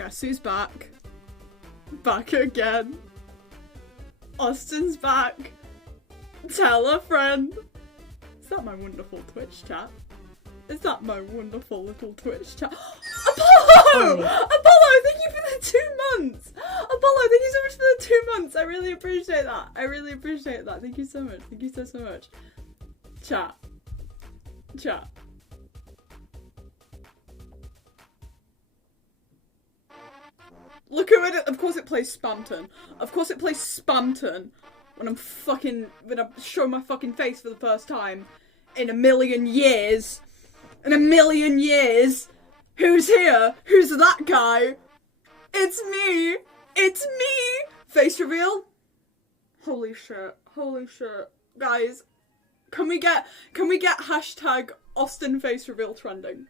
Guess who's back? Back again. Austin's back. Tell a friend. Is that my wonderful Twitch chat? Is that my wonderful little Twitch chat? Apollo! Apollo, thank you for the 2 months! Apollo, thank you so much for the 2 months! I really appreciate that. I really appreciate that. Thank you so much. Thank you so much. Chat. Chat. Look at it. Of course it plays Spamton. Of course it plays Spamton when I show my fucking face for the first time in a million years. In a million years. Who's here? Who's that guy? It's me. It's me. Face reveal. Holy shit. Holy shit. Guys, can we get hashtag Austin face reveal trending?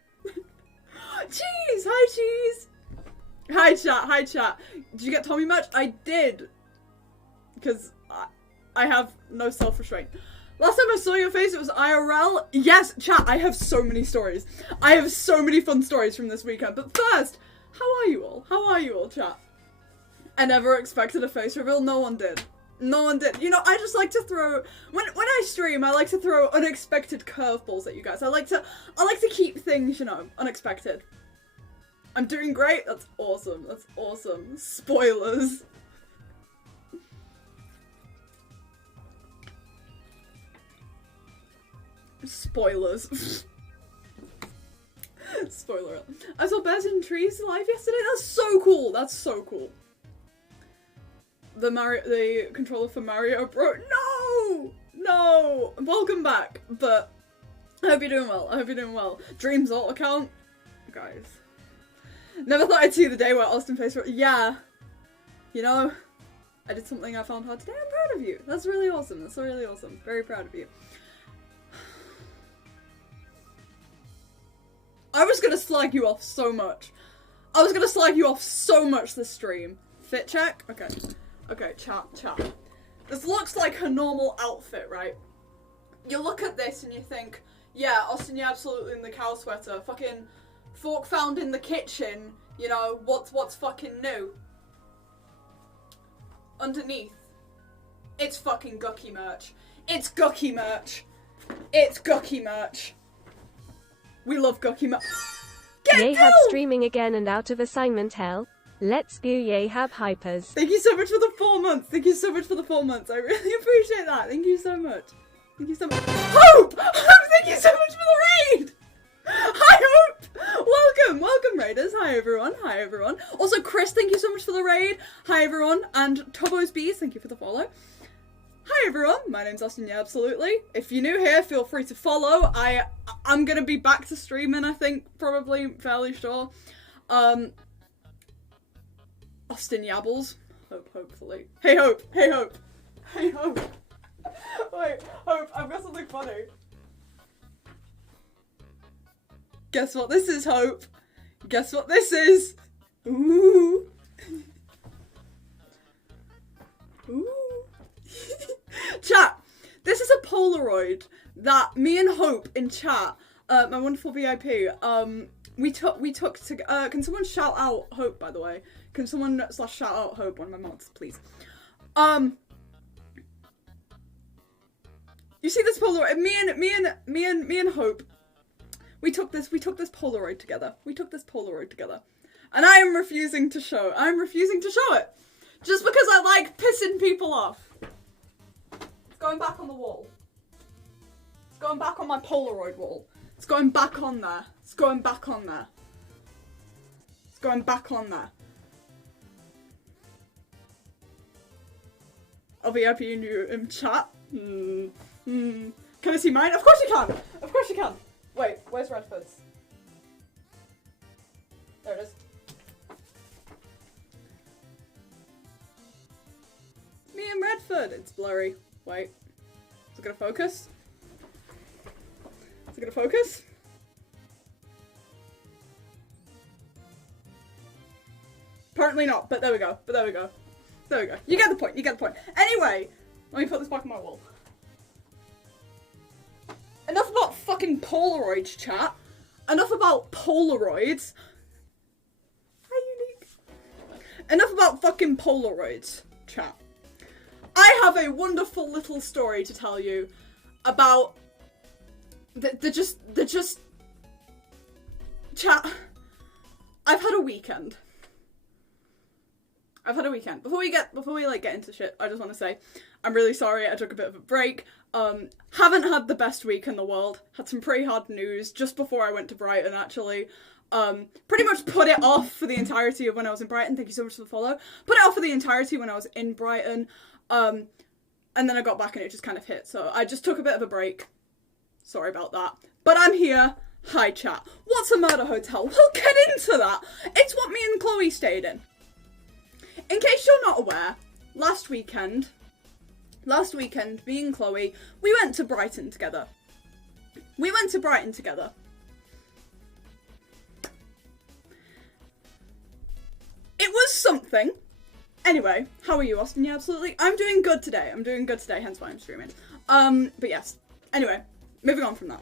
Cheese. Hi, Cheese. Hi chat, hi chat. Did you get Tommy merch? I did. Because I have no self-restraint. Last time I saw your face, it was IRL. Yes, chat, I have so many stories. I have so many fun stories from this weekend. But first, how are you all? How are you all, chat? I never expected a face reveal. No one did. No one did. You know, I just like to throw, when I stream, I like to throw unexpected curveballs at you guys. I like to keep things, you know, unexpected. I'm doing great? That's awesome. That's awesome. Spoilers. Spoilers. Spoiler. I saw bears in trees live yesterday. That's so cool. That's so cool. The controller for Mario bro. No! No! Welcome back. But I hope you're doing well. I hope you're doing well. Dreams alt account. Guys. Never thought I'd see the day where Austin face. Yeah. You know, I did something I found hard today. I'm proud of you. That's really awesome. That's really awesome. Very proud of you. I was gonna slag you off so much. I was gonna slag you off so much this stream. Fit check? Okay. Okay, chat. This looks like her normal outfit, right? You look at this and you think, yeah, Austin, yeah, absolutely in the cow sweater. Fucking fork found in the kitchen, you know, what's fucking new? Underneath, it's fucking Gucky merch. It's Gucky merch. It's Gucky merch. We love Gucky merch. Yahab streaming again and out of assignment hell. Let's go Yahab hypers. Thank you so much for the 4 months. Thank you so much for the 4 months. I really appreciate that. Thank you so much. Thank you so much. Hope! Thank you so much for the raid! Hi, Hope! Welcome, raiders. Hi, everyone. Hi, everyone. Also, Chris, thank you so much for the raid. Hi, everyone. And Tobo's Bees, thank you for the follow. Hi, everyone. My name's Austin, yeah, absolutely. If you're new here, feel free to follow. I'm gonna be back to streaming, I think, probably, fairly sure. Austin Yabbles. Hopefully. Hey, Hope. Hey, Hope. Hey, Hope. Wait, Hope, I've got something funny. Guess what this is, Hope? Guess what this is? Ooh. Ooh. Chat, this is a Polaroid that me and Hope in chat, my wonderful VIP, we took to, can someone shout out Hope, by the way? Can someone / shout out Hope, one of my mods, please? You see this Polaroid? Me and Hope. We took this Polaroid together. And I am refusing to show. it. Just because I like pissing people off. It's going back on the wall. It's going back on my Polaroid wall. It's going back on there. It's going back on there. It's going back on there. I'll be happy in you in chat. Can I see mine? Of course you can! Of course you can! Wait, where's Redford's? There it is. Me and Redford! It's blurry. Wait. Is it gonna focus? Is it gonna focus? Apparently not, but there we go. There we go. You get the point, Anyway, let me put this back on my wall. Enough about fucking Polaroids, chat. Enough about Polaroids. Hi, Unique. enough about fucking Polaroids, chat. I have a wonderful little story to tell you about the just chat. I've had a weekend. Before we like get into shit, I just want to say I'm really sorry I took a bit of a break. Haven't had the best week in the world. Had some pretty hard news just before I went to Brighton, actually. Pretty much put it off for the entirety of when I was in Brighton. Thank you so much for the follow. Put it off for the entirety when I was in Brighton. And then I got back and it just kind of hit. So I just took a bit of a break. Sorry about that. But I'm here. Hi, chat. What's a murder hotel? We'll get into that. It's what me and Chloe stayed in. In case you're not aware, last weekend, me and Chloe, we went to Brighton together. It was something. Anyway, how are you, Austin? Yeah, absolutely. I'm doing good today, hence why I'm streaming. But yes. Anyway, moving on from that.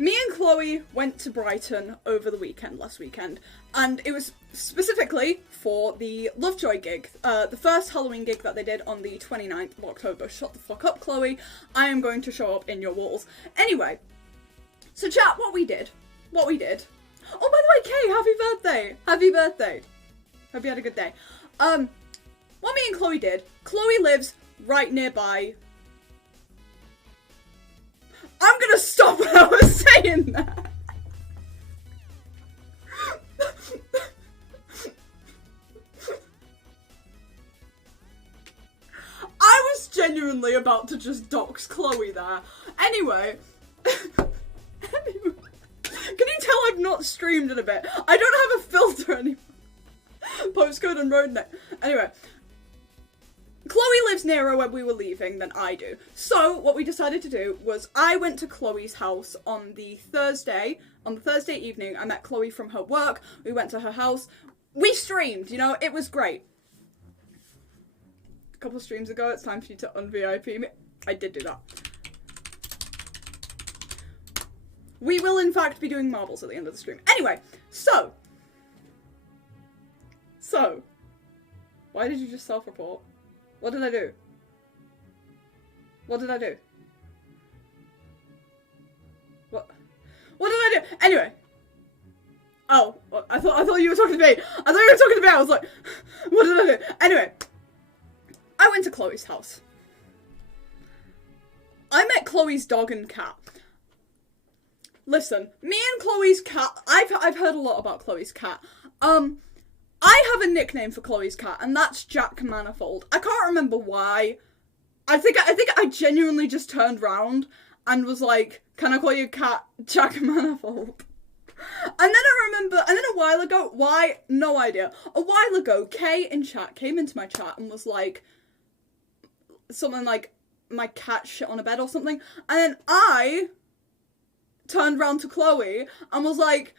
Me and Chloe went to Brighton over the weekend, last weekend, and it was specifically for the Lovejoy gig, the first Halloween gig that they did on the 29th of October. Shut the fuck up, Chloe. I am going to show up in your walls. Anyway, so chat, what we did. Oh, by the way, Kay, happy birthday. Hope you had a good day. What me and Chloe did, Chloe lives right nearby. I'm gonna stop when I was saying that. I was genuinely about to just dox Chloe there. Anyway. Can you tell I've not streamed in a bit? I don't have a filter anymore. Postcode and road name. Anyway. Chloe lives nearer where we were leaving than I do. So, what we decided to do was I went to Chloe's house on the Thursday evening. I met Chloe from her work. We went to her house. We streamed, you know, it was great. A couple of streams ago, it's time for you to un-VIP me. I did do that. We will, in fact, be doing marbles at the end of the stream. Anyway, so. Why did you just self-report? What did I do? What did I do? What did I do? Anyway. Oh, I thought you were talking to me. I was like, what did I do? Anyway. I went to Chloe's house. I met Chloe's dog and cat. Listen, me and Chloe's cat, I've heard a lot about Chloe's cat. I have a nickname for Chloe's cat, and that's Jack Manifold. I can't remember why. I think I genuinely just turned round and was like, can I call your cat Jack Manifold? And then a while ago, why? No idea. A while ago, Kay in chat came into my chat and was like, something like, my cat shit on a bed or something. And then I turned round to Chloe and was like,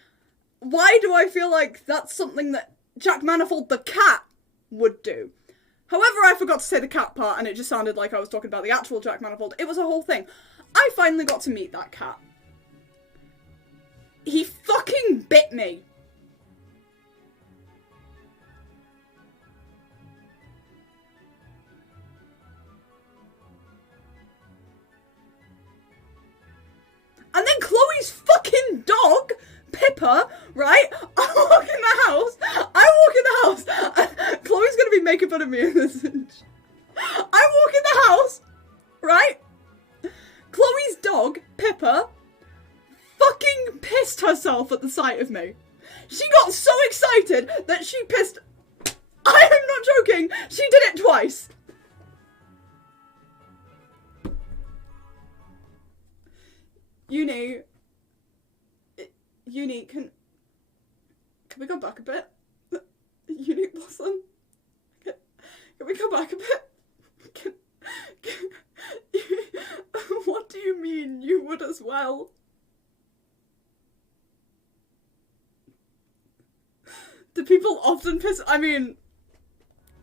why do I feel like that's something that Jack Manifold the cat would do? However, I forgot to say the cat part and it just sounded like I was talking about the actual Jack Manifold. It was a whole thing. I finally got to meet that cat. He fucking bit me. And then Chloe's fucking dog, Pippa, right? I walk in the house. Chloe's gonna be making fun of me in this. I walk in the house, right? Chloe's dog, Pippa, fucking pissed herself at the sight of me. She got so excited that she pissed. I am not joking. She did it twice. Uni, can we go back a bit? Uni, listen. Can we go back a bit? What do you mean you would as well? Do people often piss? I mean,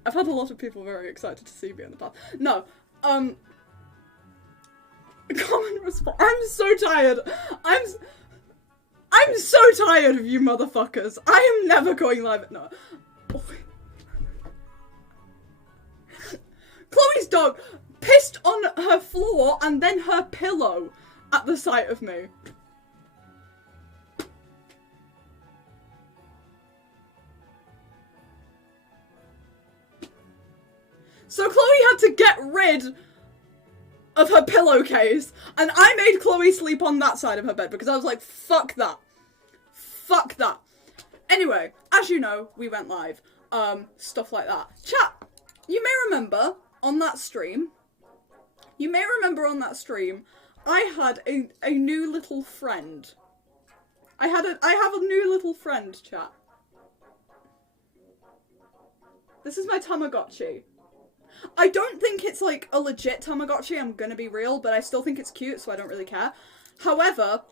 I've had a lot of people very excited to see me in the past. No, Common response. I'm so tired. I'm so tired of you motherfuckers. I am never going live. No. Oh. Chloe's dog pissed on her floor and then her pillow at the sight of me. So Chloe had to get rid of her pillowcase, and I made Chloe sleep on that side of her bed because I was like, fuck that. Fuck that. Anyway, as you know, we went live. Stuff like that. Chat, you may remember on that stream, I had a new little friend. I have a new little friend, chat. This is my Tamagotchi. I don't think it's like a legit Tamagotchi, I'm gonna be real, but I still think it's cute, so I don't really care. However,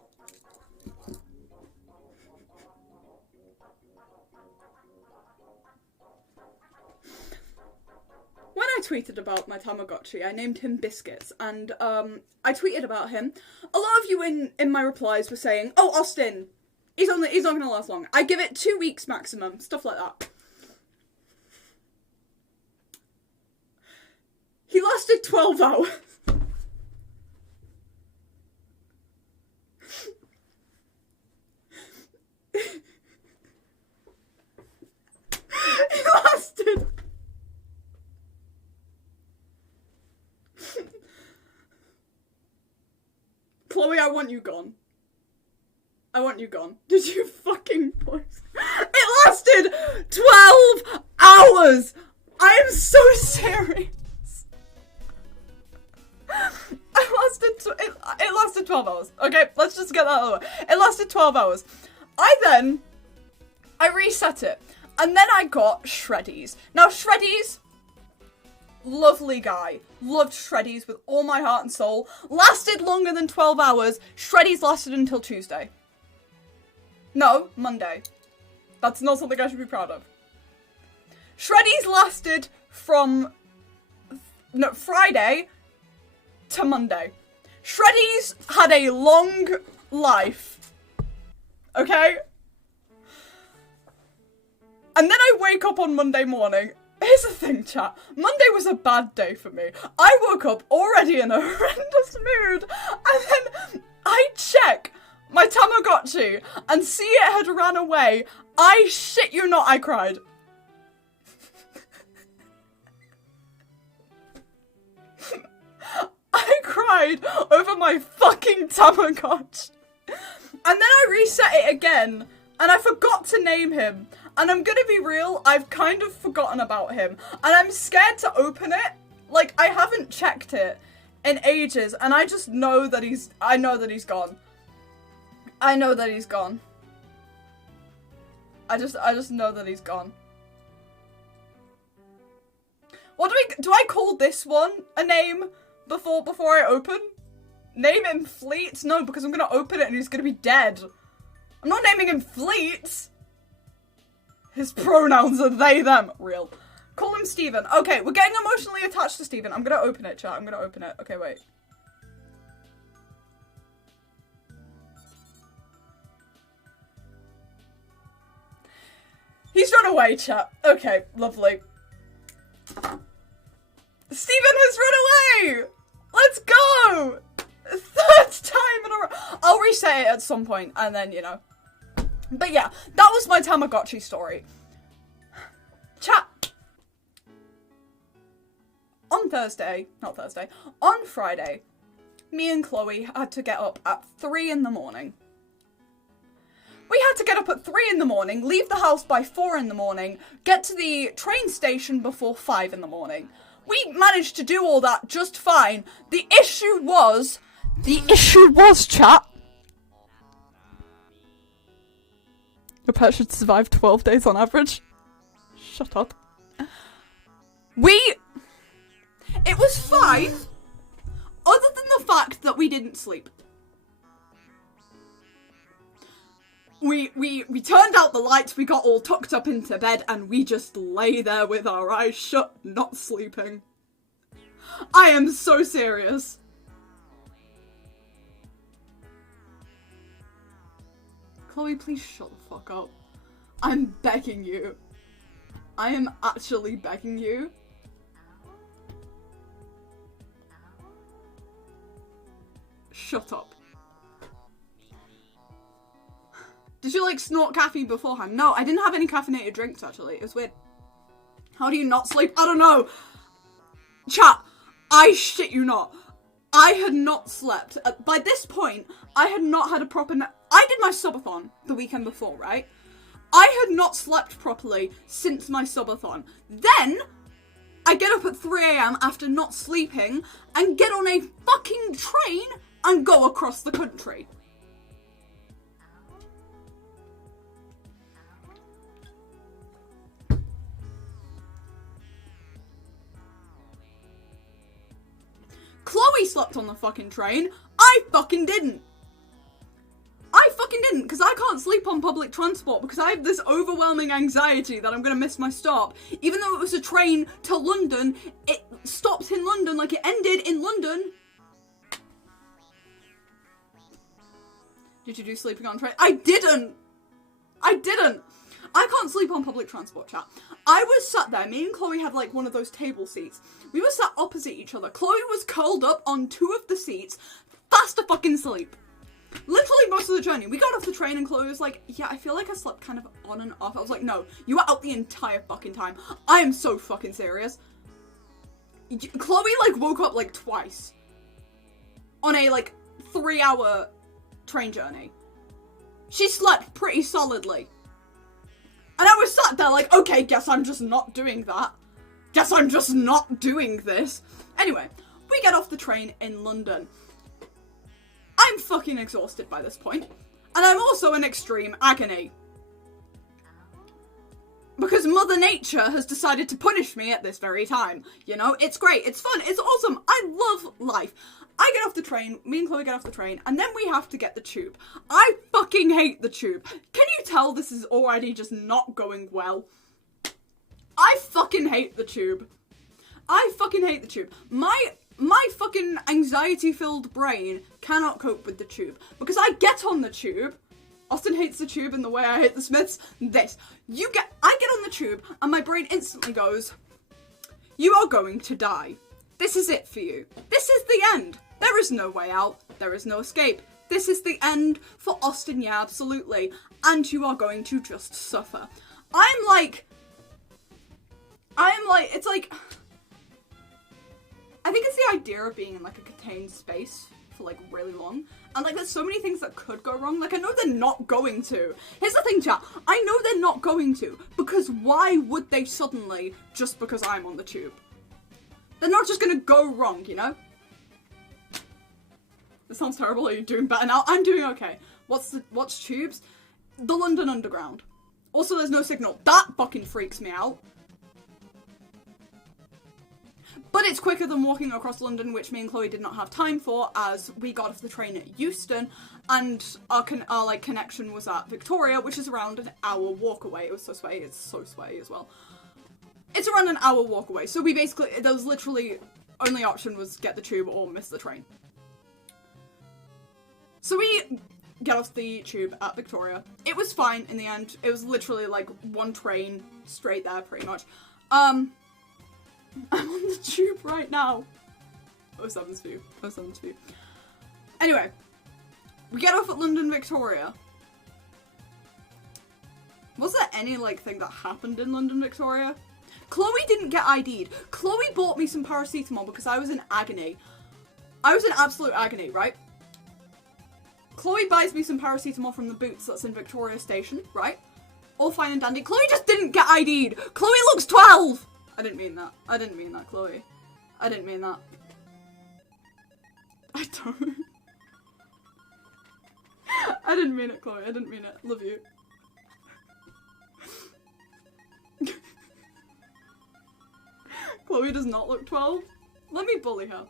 when I tweeted about my Tamagotchi, I named him Biscuits, and I tweeted about him. A lot of you in my replies were saying, oh, Austin, he's not gonna last long. I give it 2 weeks maximum, stuff like that. He lasted 12 hours. He lasted... Chloe, I want you gone. I want you gone. Did you fucking voice? It lasted 12 hours! I am so serious. It lasted 12 hours. Okay, let's just get that out of the way. It lasted 12 hours. I reset it. And then I got Shreddies. Now, Shreddies, lovely guy. Loved Shreddies with all my heart and soul. Lasted longer than 12 hours. Shreddies lasted until Tuesday. No, Monday. That's not something I should be proud of. Shreddies lasted from Friday to Monday. Shreddies had a long life. Okay? And then I wake up on Monday morning. Here's the thing, chat. Monday was a bad day for me. I woke up already in a horrendous mood. And then I check my Tamagotchi and see it had ran away. I shit you not, I cried. I cried over my fucking Tamagotchi. And then I reset it again, and I forgot to name him. And I'm gonna be real, I've kind of forgotten about him. And I'm scared to open it. Like, I haven't checked it in ages, and I just know that I know that he's gone. I know that he's gone. I just know that he's gone. What do I call this one a name? Before I open? Name him Fleet? No, because I'm gonna open it and he's gonna be dead. I'm not naming him Fleet. His pronouns are they, them. Real. Call him Steven. Okay, we're getting emotionally attached to Steven. I'm gonna open it, chat. I'm gonna open it. Okay, wait. He's run away, chat. Okay, lovely. Steven has run away! Let's go! Third time in a row. I'll reset it at some point, and then, you know. But yeah, that was my Tamagotchi story. Chat. On Friday, me and Chloe had to get up at 3 in the morning. We had to get up at 3 in the morning, leave the house by 4 in the morning, get to the train station before 5 in the morning. We managed to do all that just fine. The issue was, chat. Your pet should survive 12 days on average. Shut up. It was fine, other than the fact that we didn't sleep. We turned out the lights, we got all tucked up into bed, and we just lay there with our eyes shut, not sleeping. I am so serious. Chloe, please shut the fuck up. I'm begging you. I am actually begging you. Shut up. Did you like snort caffeine beforehand? No, I didn't have any caffeinated drinks actually. It was weird. How do you not sleep? I don't know. Chat, I shit you not. I had not slept. By this point, I had not had a proper I did my subathon the weekend before, right? I had not slept properly since my subathon. Then, I get up at 3 AM after not sleeping and get on a fucking train and go across the country. Chloe slept on the fucking train. I fucking didn't. Because I can't sleep on public transport because I have this overwhelming anxiety that I'm going to miss my stop. Even though it was a train to London, it stops in London like it ended in London. Did you do sleeping on train? I didn't. I can't sleep on public transport, chat. I was sat there, me and Chloe had like one of those table seats. We were sat opposite each other. Chloe was curled up on 2 of the seats, fast fucking asleep. Literally most of the journey. We got off the train and Chloe was like, yeah, I feel like I slept kind of on and off. I was like, no, you were out the entire fucking time. I am so fucking serious. Chloe like woke up like twice on a like 3-hour train journey. She slept pretty solidly. And I was sat there like, okay, guess I'm just not doing that. Guess I'm just not doing this. Anyway, we get off the train in London. I'm fucking exhausted by this point, and I'm also in extreme agony. Because Mother Nature has decided to punish me at this very time. You know, it's great, it's fun, it's awesome, I love life. I get off the train, me and Chloe get off the train, and then we have to get the tube. I fucking hate the tube. Can you tell this is already just not going well? I fucking hate the tube. I fucking hate the tube. My fucking anxiety-filled brain cannot cope with the tube. Because I get on the tube. Austin hates the tube in the way I hate the Smiths. I get on the tube and my brain instantly goes, you are going to die. This is it for you. This is the end. There is no way out. There is no escape. This is the end for Austin, yeah, absolutely. And you are going to just suffer. I'm like, it's like, I think it's the idea of being in like a contained space for like really long. And like there's so many things that could go wrong. Like I know they're not going to. Here's the thing, chat. I know they're not going to. Because why would they suddenly just because I'm on the tube? They're not just gonna go wrong, you know? This sounds terrible. Are you doing better now? I'm doing okay. What's tubes? The London Underground. Also, there's no signal. That fucking freaks me out. But it's quicker than walking across London, which me and Chloe did not have time for, as we got off the train at Euston, and our connection was at Victoria, which is around an hour walk away. It was so sway. It's so sway as well. It's around an hour walk away. So we basically, there was literally, only option was get the tube or miss the train. So we get off the tube at Victoria. It was fine in the end. It was literally like one train straight there pretty much. I'm on the tube right now. 07's view. 07's view. Anyway, we get off at London Victoria. Was there any like thing that happened in London Victoria? Chloe didn't get ID'd. Chloe bought me some paracetamol because I was in agony. I was in absolute agony, right? Chloe buys me some paracetamol from the Boots that's in Victoria Station, right? All fine and dandy. Chloe just didn't get ID'd. Chloe looks 12! I didn't mean that. I didn't mean that, Chloe. I didn't mean that. I don't. I didn't mean it, Chloe. I didn't mean it. Love you. Chloe does not look 12. Let me bully her.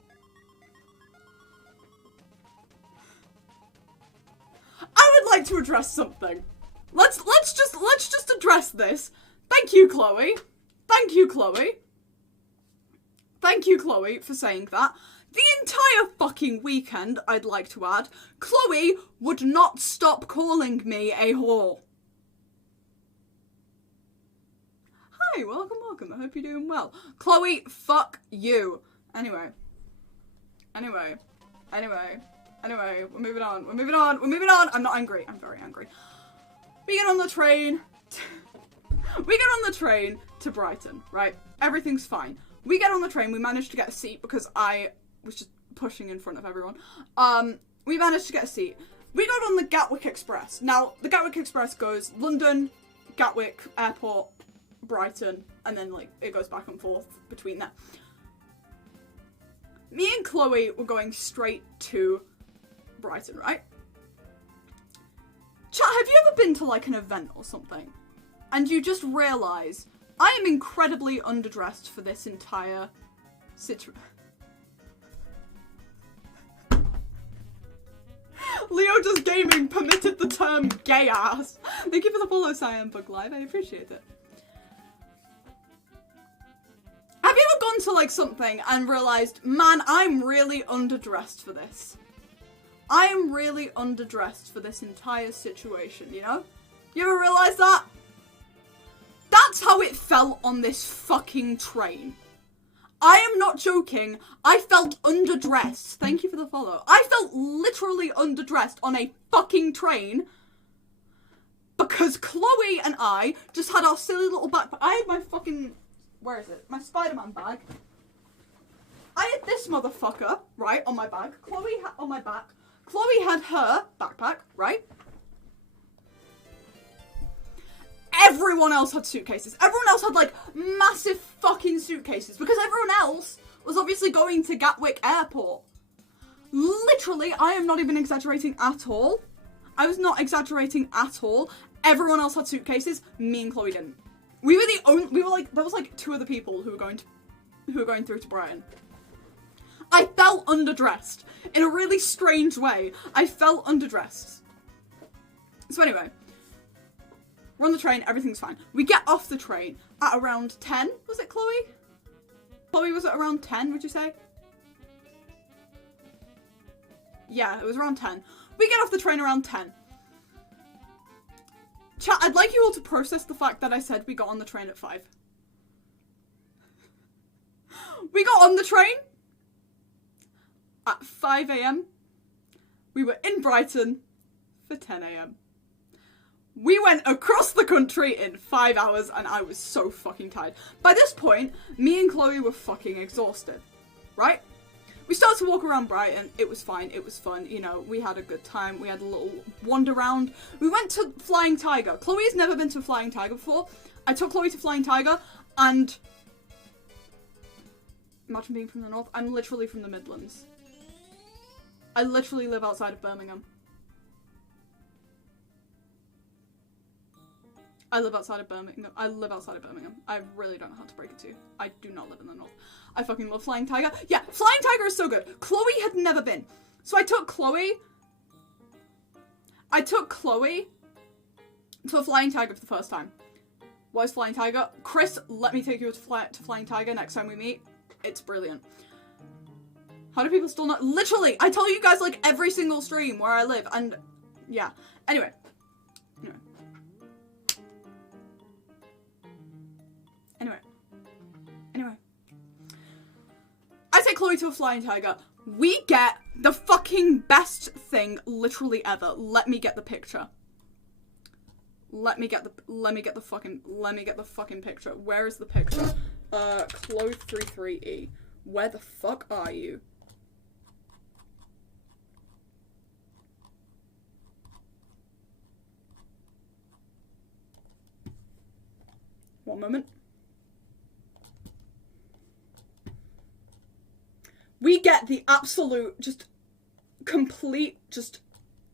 I would like to address something. Let's just address this. Thank you, Chloe. Thank you, Chloe. Thank you, Chloe, for saying that. The entire fucking weekend, I'd like to add, Chloe would not stop calling me a whore. Hi, welcome. I hope you're doing well. Chloe, fuck you. Anyway, we're moving on. I'm not angry. I'm very angry. We get on the train. To Brighton, right? Everything's fine. We get on the train. We managed to get a seat because I was just pushing in front of everyone. We managed to get a seat. We got on the Gatwick Express. Now, the Gatwick Express goes London, Gatwick Airport, Brighton, and then, like, it goes back and forth between them. Me and Chloe were going straight to Brighton, right? Chat, have you ever been to, like, an event or something? And you just realise, I am incredibly underdressed for this entire situation. Leo Just Gaming permitted the term gay ass. Thank you for the follow, Cyan Bug Live. I appreciate it. Have you ever gone to, like, something and realised, man, I'm really underdressed for this? I am really underdressed for this entire situation, you know? You ever realise that? That's how it felt on this fucking train. I am not joking. I felt underdressed. Thank you for the follow. I felt literally underdressed on a fucking train because Chloe and I just had our silly little backpack. I had my fucking... Where is it? My Spider-Man bag. I had this motherfucker, right, on my bag. Chloe had on my back. Chloe had her backpack, right? Everyone else had suitcases. Everyone else had, like, massive fucking suitcases because everyone else was obviously going to Gatwick Airport. Literally, I am not even exaggerating at all. I was not exaggerating at all. Everyone else had suitcases. Me and Chloe didn't. We were the only, we were like, there was like 2 other people who were going through to Brighton. I felt underdressed. In a really strange way. I felt underdressed. So anyway. We're on the train, everything's fine. We get off the train at around 10. Was it Chloe? Chloe, was it around 10, would you say? Yeah, it was around 10. We get off the train around 10. Chat, I'd like you all to process the fact that I said we got on the train at 5. We got on the train at 5 AM. We were in Brighton for 10 AM. We went across the country in 5 hours and I was so fucking tired. By this point, me and Chloe were fucking exhausted, right? We started to walk around Brighton. It was fine. It was fun. You know, we had a good time. We had a little wander around. We went to Flying Tiger. Chloe's never been to Flying Tiger before. I took Chloe to Flying Tiger and... Imagine being from the north. I'm literally from the Midlands. I literally live outside of Birmingham. I live outside of Birmingham. I really don't know how to break it to you. I do not live in the north. I fucking love Flying Tiger. Yeah, Flying Tiger is so good. Chloe had never been. So I took Chloe to a Flying Tiger for the first time. What is Flying Tiger? Chris, let me take you to Flying Tiger next time we meet. It's brilliant. How do people still not? Literally, I tell you guys like every single stream where I live and yeah. Anyway. I take Chloe to a Flying Tiger. We get the fucking best thing literally ever. Let me get the picture. Let me get the fucking picture. Where is the picture? Chloe33E. Where the fuck are you? One moment. We get the absolute, just complete, just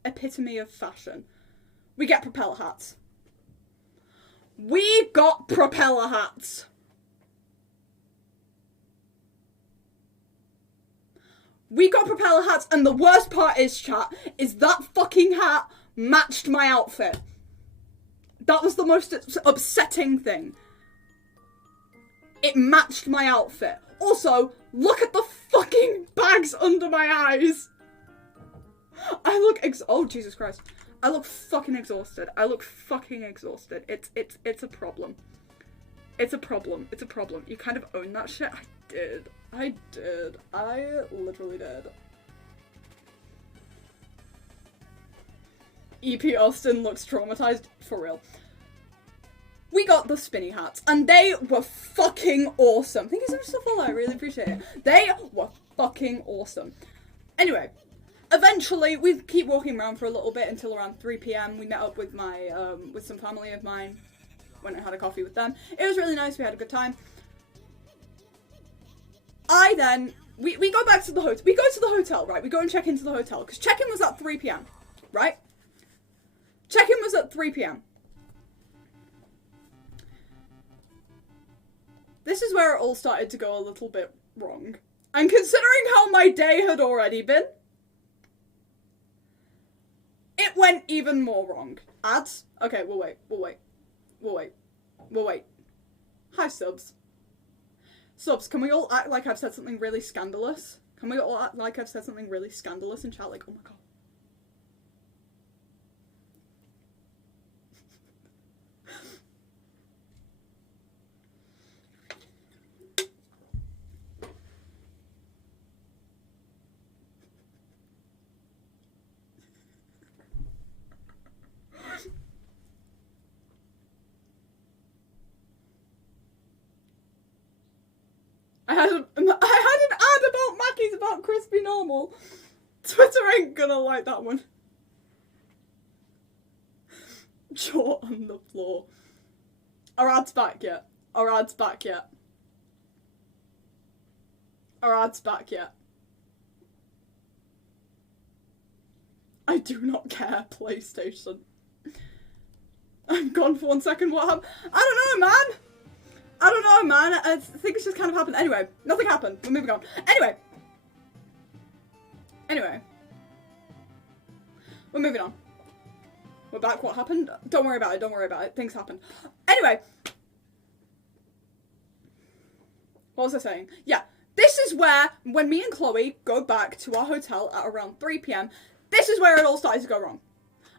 epitome of fashion. We get propeller hats. We got propeller hats. We got propeller hats, and the worst part is, chat, is that fucking hat matched my outfit. That was the most upsetting thing. It matched my outfit. Also, Look at the fucking bags under my eyes. I look oh, Jesus Christ. I look fucking exhausted. I look fucking exhausted. It's a problem. It's a problem. It's a problem. You kind of own that shit. I did. I literally did. EP Austin looks traumatized. For real. We got the spinny hats, and they were fucking awesome. Thank you so much for the follow, I really appreciate it. They were fucking awesome. Anyway, eventually, we keep walking around for a little bit until around 3 p.m. We met up with my, with some family of mine. Went and had a coffee with them. It was really nice, we had a good time. We go back to the hotel. We go to the hotel, right? We go and check into the hotel, because check-in was at 3 p.m., right? Check-in was at 3 p.m. This is where it all started to go a little bit wrong. And considering how my day had already been, it went even more wrong. Ads? Okay, we'll wait. Hi, subs. Subs, can we all act like I've said something really scandalous? Can we all act like I've said something really scandalous and chat like, oh my god. I had an ad about Mackey's about crispy normal. Twitter ain't gonna like that one. Jaw on the floor. Our ad's back yet. Our ad's back yet. Our ad's back yet. I do not care, PlayStation. I'm gone for 1 second, what happened? I don't know, man! I think it's just kind of happened. Anyway, nothing happened. We're moving on. Anyway. We're moving on. We're back. What happened? Don't worry about it. Things happen. Anyway. What was I saying? Yeah. This is where, when me and Chloe go back to our hotel at around 3 p.m, this is where it all started to go wrong.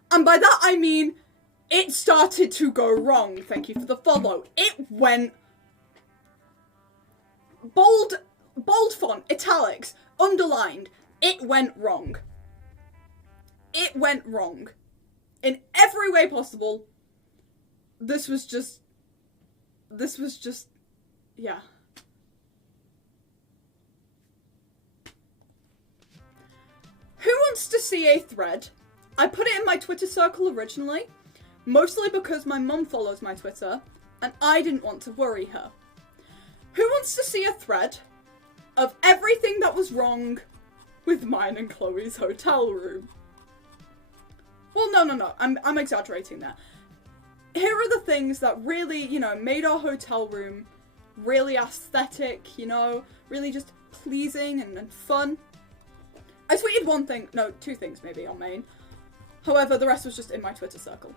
And by that I mean, it started to go wrong. Thank you for the follow. It went bold font, italics, underlined. It went wrong. It went wrong. In every way possible. This was just, yeah. Who wants to see a thread? I put it in my Twitter circle originally, mostly because my mum follows my Twitter, and I didn't want to worry her. Who wants to see a thread of everything that was wrong with mine and Chloe's hotel room? Well, no, I'm exaggerating there. Here are the things that really, made our hotel room really aesthetic, really just pleasing and fun. I tweeted two things maybe on main. However, the rest was just in my Twitter circle.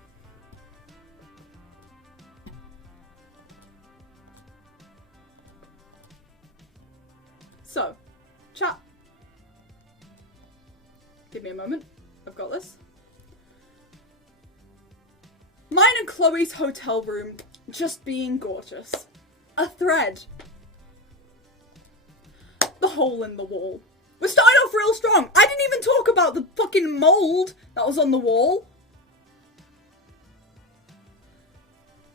So, chat. Give me a moment. I've got this. Mine and Chloe's hotel room just being gorgeous. A thread. The hole in the wall. We started off real strong. I didn't even talk about the fucking mold that was on the wall.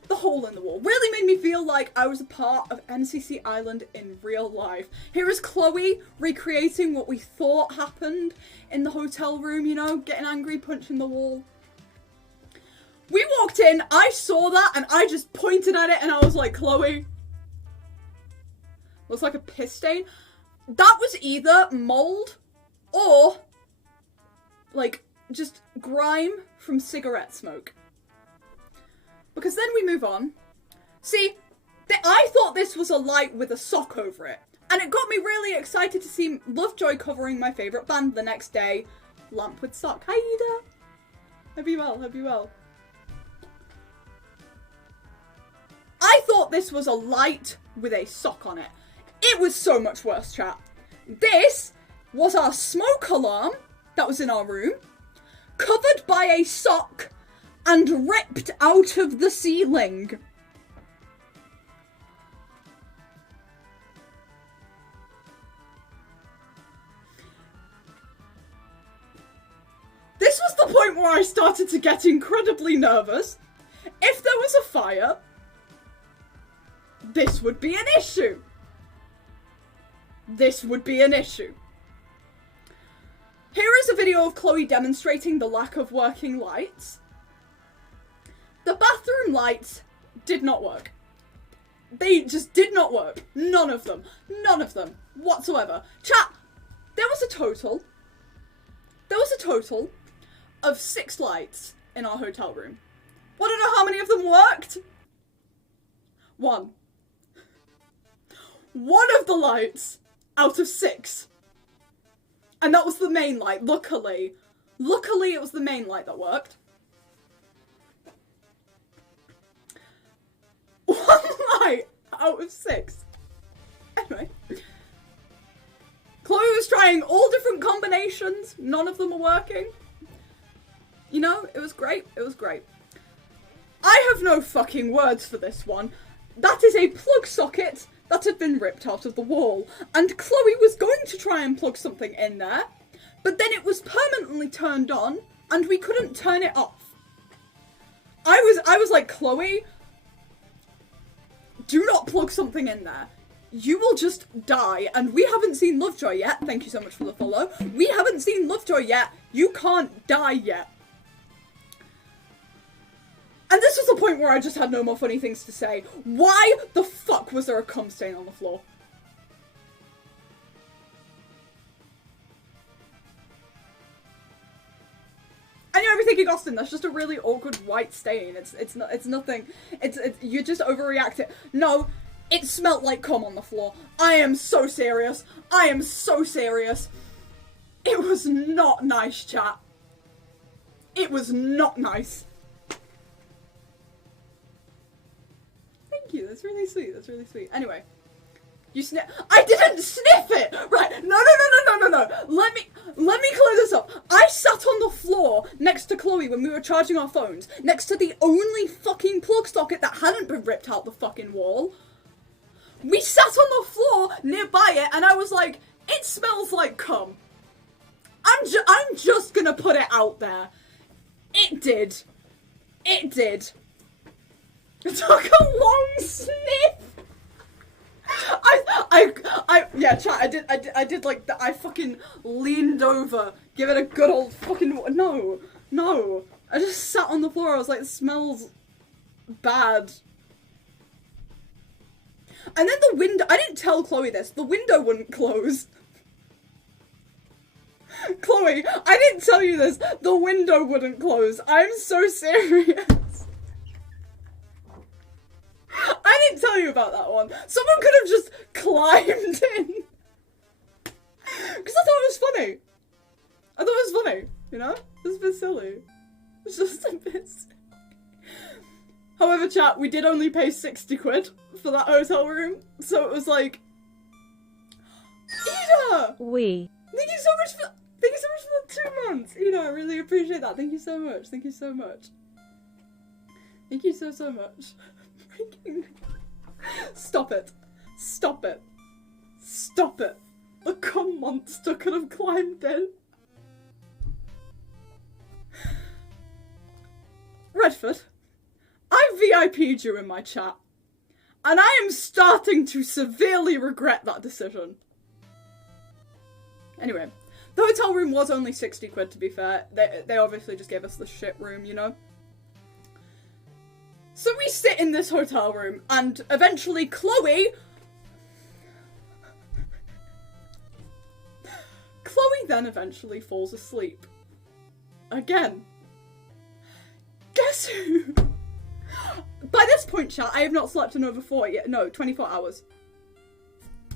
The hole in the wall really made me feel like I was a part of MCC Island in real life. Here is Chloe recreating what we thought happened in the hotel room, getting angry, punching the wall. We walked in, I saw that, and I just pointed at it, and I was like, Chloe, looks like a piss stain. That was either mold or, just grime from cigarette smoke. Because then we move on. See, I thought this was a light with a sock over it. And it got me really excited to see Lovejoy covering my favourite band the next day. Lamp with sock. Hi, Ida. Hope you well. I thought this was a light with a sock on it. It was so much worse, chat. This was our smoke alarm that was in our room, covered by a sock and ripped out of the ceiling. This was the point where I started to get incredibly nervous. If there was a fire, this would be an issue. This would be an issue. Here is a video of Chloe demonstrating the lack of working lights. The bathroom lights did not work. They just did not work. None of them. None of them whatsoever. Chat, there was a total of 6 lights in our hotel room. Want to know how many of them worked? 1. One of the lights out of 6. And that was the main light, luckily. Luckily it was the main light that worked. 1 light out of 6. Anyway. Chloe was trying all different combinations. None of them were working. You know, it was great. It was great. I have no fucking words for this one. That is a plug socket that had been ripped out of the wall. And Chloe was going to try and plug something in there, but then it was permanently turned on and we couldn't turn it off. I was like, Chloe, do not plug something in there. You will just die. And we haven't seen Lovejoy yet. Thank you so much for the follow. We haven't seen Lovejoy yet. You can't die yet. And this was the point where I just had no more funny things to say. Why the fuck was there a cum stain on the floor? I know everything, Austin. That's just a really awkward white stain. It's nothing. It's you just overreact it. No, it smelt like cum on the floor. I am so serious. I am so serious. It was not nice, chat. It was not nice. Thank you, that's really sweet, that's really sweet. Anyway, you sniff- I didn't sniff it! Right, no. Let me clear this up. I sat on the floor next to Chloe when we were charging our phones, next to the only fucking plug socket that hadn't been ripped out the fucking wall. We sat on the floor nearby it, and I was like, it smells like cum. I'm just gonna put it out there. It did. It did. It took a long sniff. Yeah, chat, I did like that. I fucking leaned over, give it a good old fucking, no. I just sat on the floor, I was like, it smells bad. And then the window, I didn't tell Chloe this, the window wouldn't close. Chloe, I didn't tell you this, the window wouldn't close. I'm so serious. I didn't tell you about that one. Someone could have just climbed in. Because I thought it was funny. I thought it was funny, you know? It's a bit silly. It's just a bit silly. However, chat, we did only pay 60 quid for that hotel room. So it was like... Ida! Thank you so much for the 2 months. Ida, I really appreciate that. Thank you so much. Thank you so much. Thank you so much. Freaking... Stop it. Stop it. Stop it. The cum monster could have climbed in. Redford, I VIP'd you in my chat, and I am starting to severely regret that decision. Anyway, the hotel room was only 60 quid, to be fair. They obviously just gave us the shit room, you know? So we sit in this hotel room, and eventually Chloe then eventually falls asleep. Again. Guess who? By this point, chat, I have not slept in over 24 hours.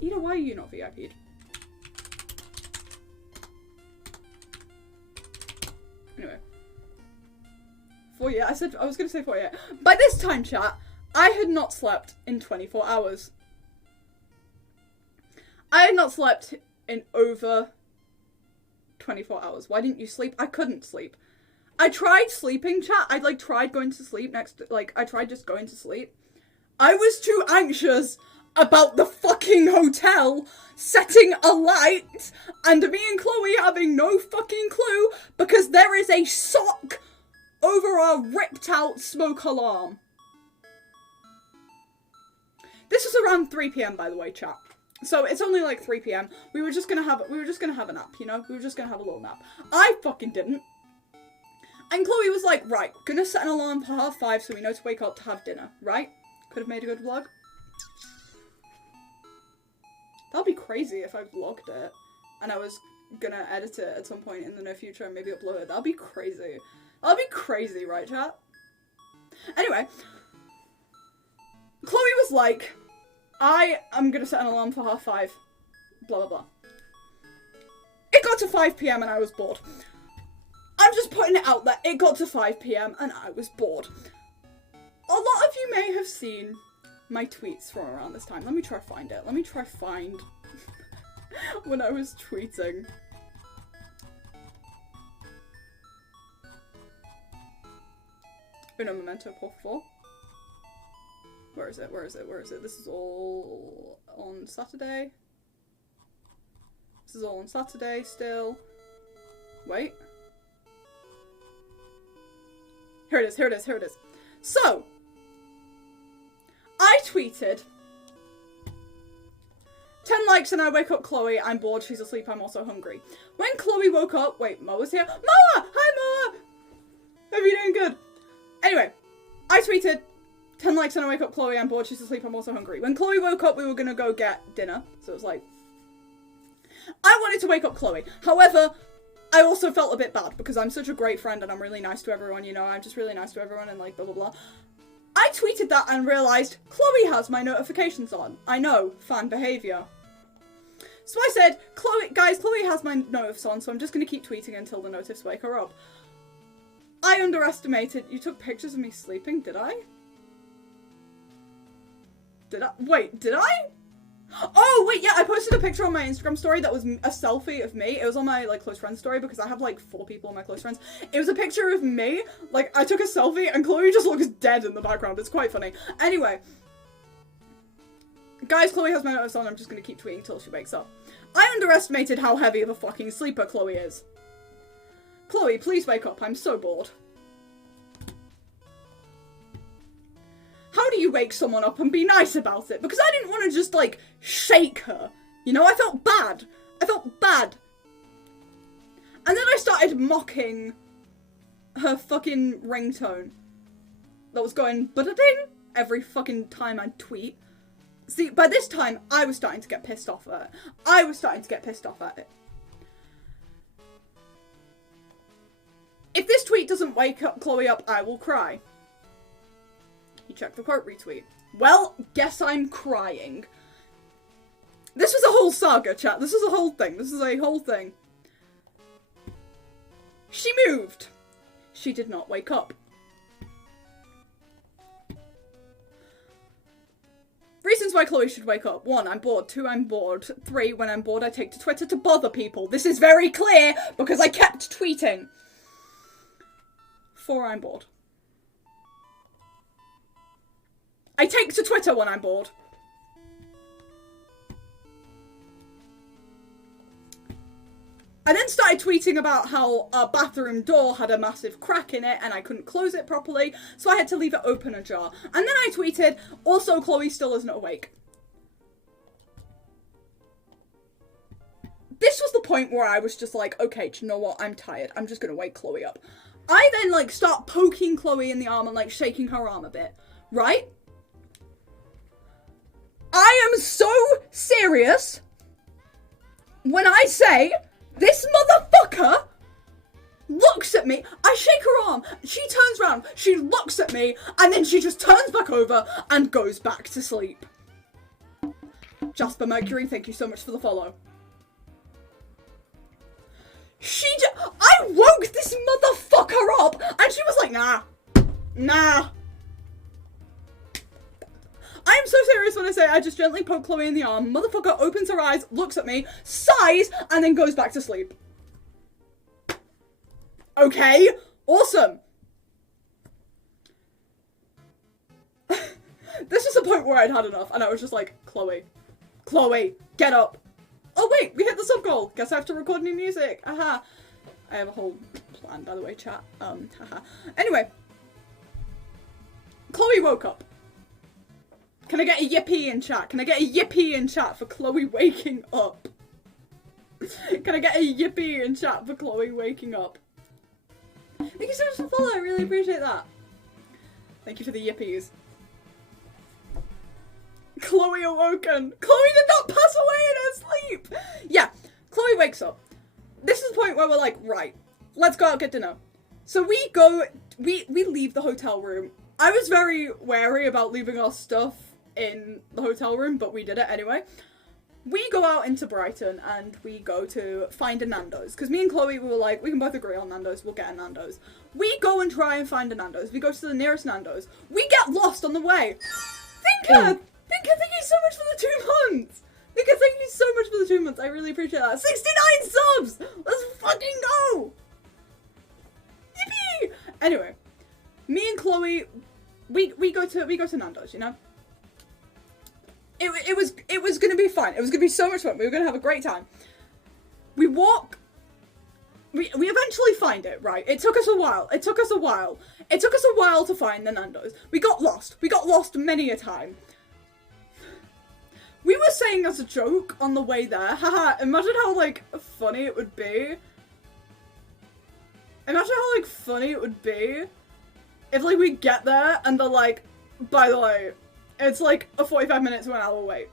Ida, why are you not VIP'd? Anyway. 48, I was gonna say 48. By this time, chat, I had not slept in 24 hours. I had not slept in over 24 hours. Why didn't you sleep? I couldn't sleep. I tried sleeping, chat. I, like, tried going to sleep I tried just going to sleep. I was too anxious about the fucking hotel setting a light and me and Chloe having no fucking clue because there is a sock over our ripped out smoke alarm. This was around 3 PM, by the way, chat. So it's only like 3 PM. We were just gonna have a nap, you know? We were just gonna have a little nap. I fucking didn't. And Chloe was like, right, gonna set an alarm for 5:30 so we know to wake up to have dinner, right? Could have made a good vlog. That'd be crazy if I vlogged it and I was gonna edit it at some point in the near future and maybe upload it. That'd be crazy. That'd be crazy, right, chat? Anyway, Chloe was like, I am gonna set an alarm for 5:30, blah, blah, blah. It got to 5 PM and I was bored. I'm just putting it out there. It got to 5 PM and I was bored. A lot of you may have seen my tweets from around this time. Let me try to find it. Let me try to find when I was tweeting. Uno momento, por favor. Where is it? Where is it? Where is it? This is all on Saturday. This is all on Saturday still. Wait. Here it is, here it is, here it is. So, I tweeted, 10 likes and I wake up Chloe, I'm bored, she's asleep, I'm also hungry. When Chloe woke up, wait, Moa's here? Moa! Hi Moa! Hope you're doing good. Anyway, I tweeted, 10 likes and I wake up Chloe, I'm bored, she's asleep, I'm also hungry. When Chloe woke up, we were gonna go get dinner, so it was like, I wanted to wake up Chloe. However, I also felt a bit bad because I'm such a great friend and I'm really nice to everyone, you know, I'm just really nice to everyone and like blah blah blah. I tweeted that and realised Chloe has my notifications on. I know, fan behaviour. So I said, Chloe has my notifs on, so I'm just going to keep tweeting until the notifs wake her up. I underestimated. You took pictures of me sleeping, did I? Wait, did I? Oh, wait, yeah, I posted a picture on my Instagram story that was a selfie of me. It was on my, like, close friends story because I have, like, 4 people in my close friends. It was a picture of me. Like, I took a selfie and Chloe just looks dead in the background. It's quite funny. Anyway. Guys, Chloe has my notice on. I'm just gonna keep tweeting till she wakes up. I underestimated how heavy of a fucking sleeper Chloe is. Chloe, please wake up. I'm so bored. How do you wake someone up and be nice about it? Because I didn't want to just, like, shake her. You know, I felt bad. I felt bad. And then I started mocking her fucking ringtone that was going ba-da-ding every fucking time I tweet. See, by this time, I was starting to get pissed off at it. I was starting to get pissed off at it. If this tweet doesn't wake up Chloe up, I will cry. You check the quote retweet. Well, guess I'm crying. This was a whole saga, chat. This was a whole thing. This is a whole thing. She moved. She did not wake up. Reasons why Chloe should wake up. 1, I'm bored. 2, I'm bored. 3, when I'm bored, I take to Twitter to bother people. This is very clear because I kept tweeting. 4, I'm bored. I take to Twitter when I'm bored. I then started tweeting about how our bathroom door had a massive crack in it and I couldn't close it properly, so I had to leave it open ajar. And then I tweeted, also Chloe still isn't awake. This was the point where I was just like, okay, do you know what? I'm tired. I'm just gonna wake Chloe up. I then, like, start poking Chloe in the arm and, like, shaking her arm a bit, right? I am so serious when I say this motherfucker looks at me. I shake her arm. She turns around. She looks at me. And then she just turns back over and goes back to sleep. Jasper Mercury, thank you so much for the follow. I woke this motherfucker up. And she was like, nah. Nah. I am so serious serious when I say I just gently poke Chloe in the arm. Motherfucker opens her eyes, looks at me, sighs, and then goes back to sleep. Okay, awesome. This was a point where I'd had enough, and I was just like, Chloe, get up. Oh wait, we hit the sub goal. Guess I have to record new music. Aha. I have a whole plan, by the way, chat. Haha. Anyway. Chloe woke up. Can I get a yippee in chat? Can I get a yippee in chat for Chloe waking up? Can I get a yippee in chat for Chloe waking up? Thank you so much for the follow, I really appreciate that. Thank you for the yippies. Chloe awoken. Chloe did not pass away in her sleep. Yeah, Chloe wakes up. This is the point where we're like, right, let's go out and get dinner. So we go, we leave the hotel room. I was very wary about leaving our stuff in the hotel room, but we did it anyway. We go out into Brighton and we go to find a Nando's. Because me and Chloe, we were like, we can both agree on Nando's, we'll get a Nando's. We go and try and find a Nando's. We go to the nearest Nando's. We get lost on the way. Thank you so much for the 2 months. Thank you so much for the 2 months. I really appreciate that. 69 subs! Let's fucking go! Yippee! Anyway, me and Chloe, we go to Nando's, you know? It was gonna be fun. It was gonna be so much fun. We were gonna have a great time. We walk. We eventually find it, right? It took us a while. It took us a while to find the Nando's. We got lost. We got lost many a time. We were saying as a joke on the way there, haha, imagine how, like, funny it would be. Imagine how, like, funny it would be if, like, we get there and they're like, by the way, it's, like, a 45 minutes to an hour wait.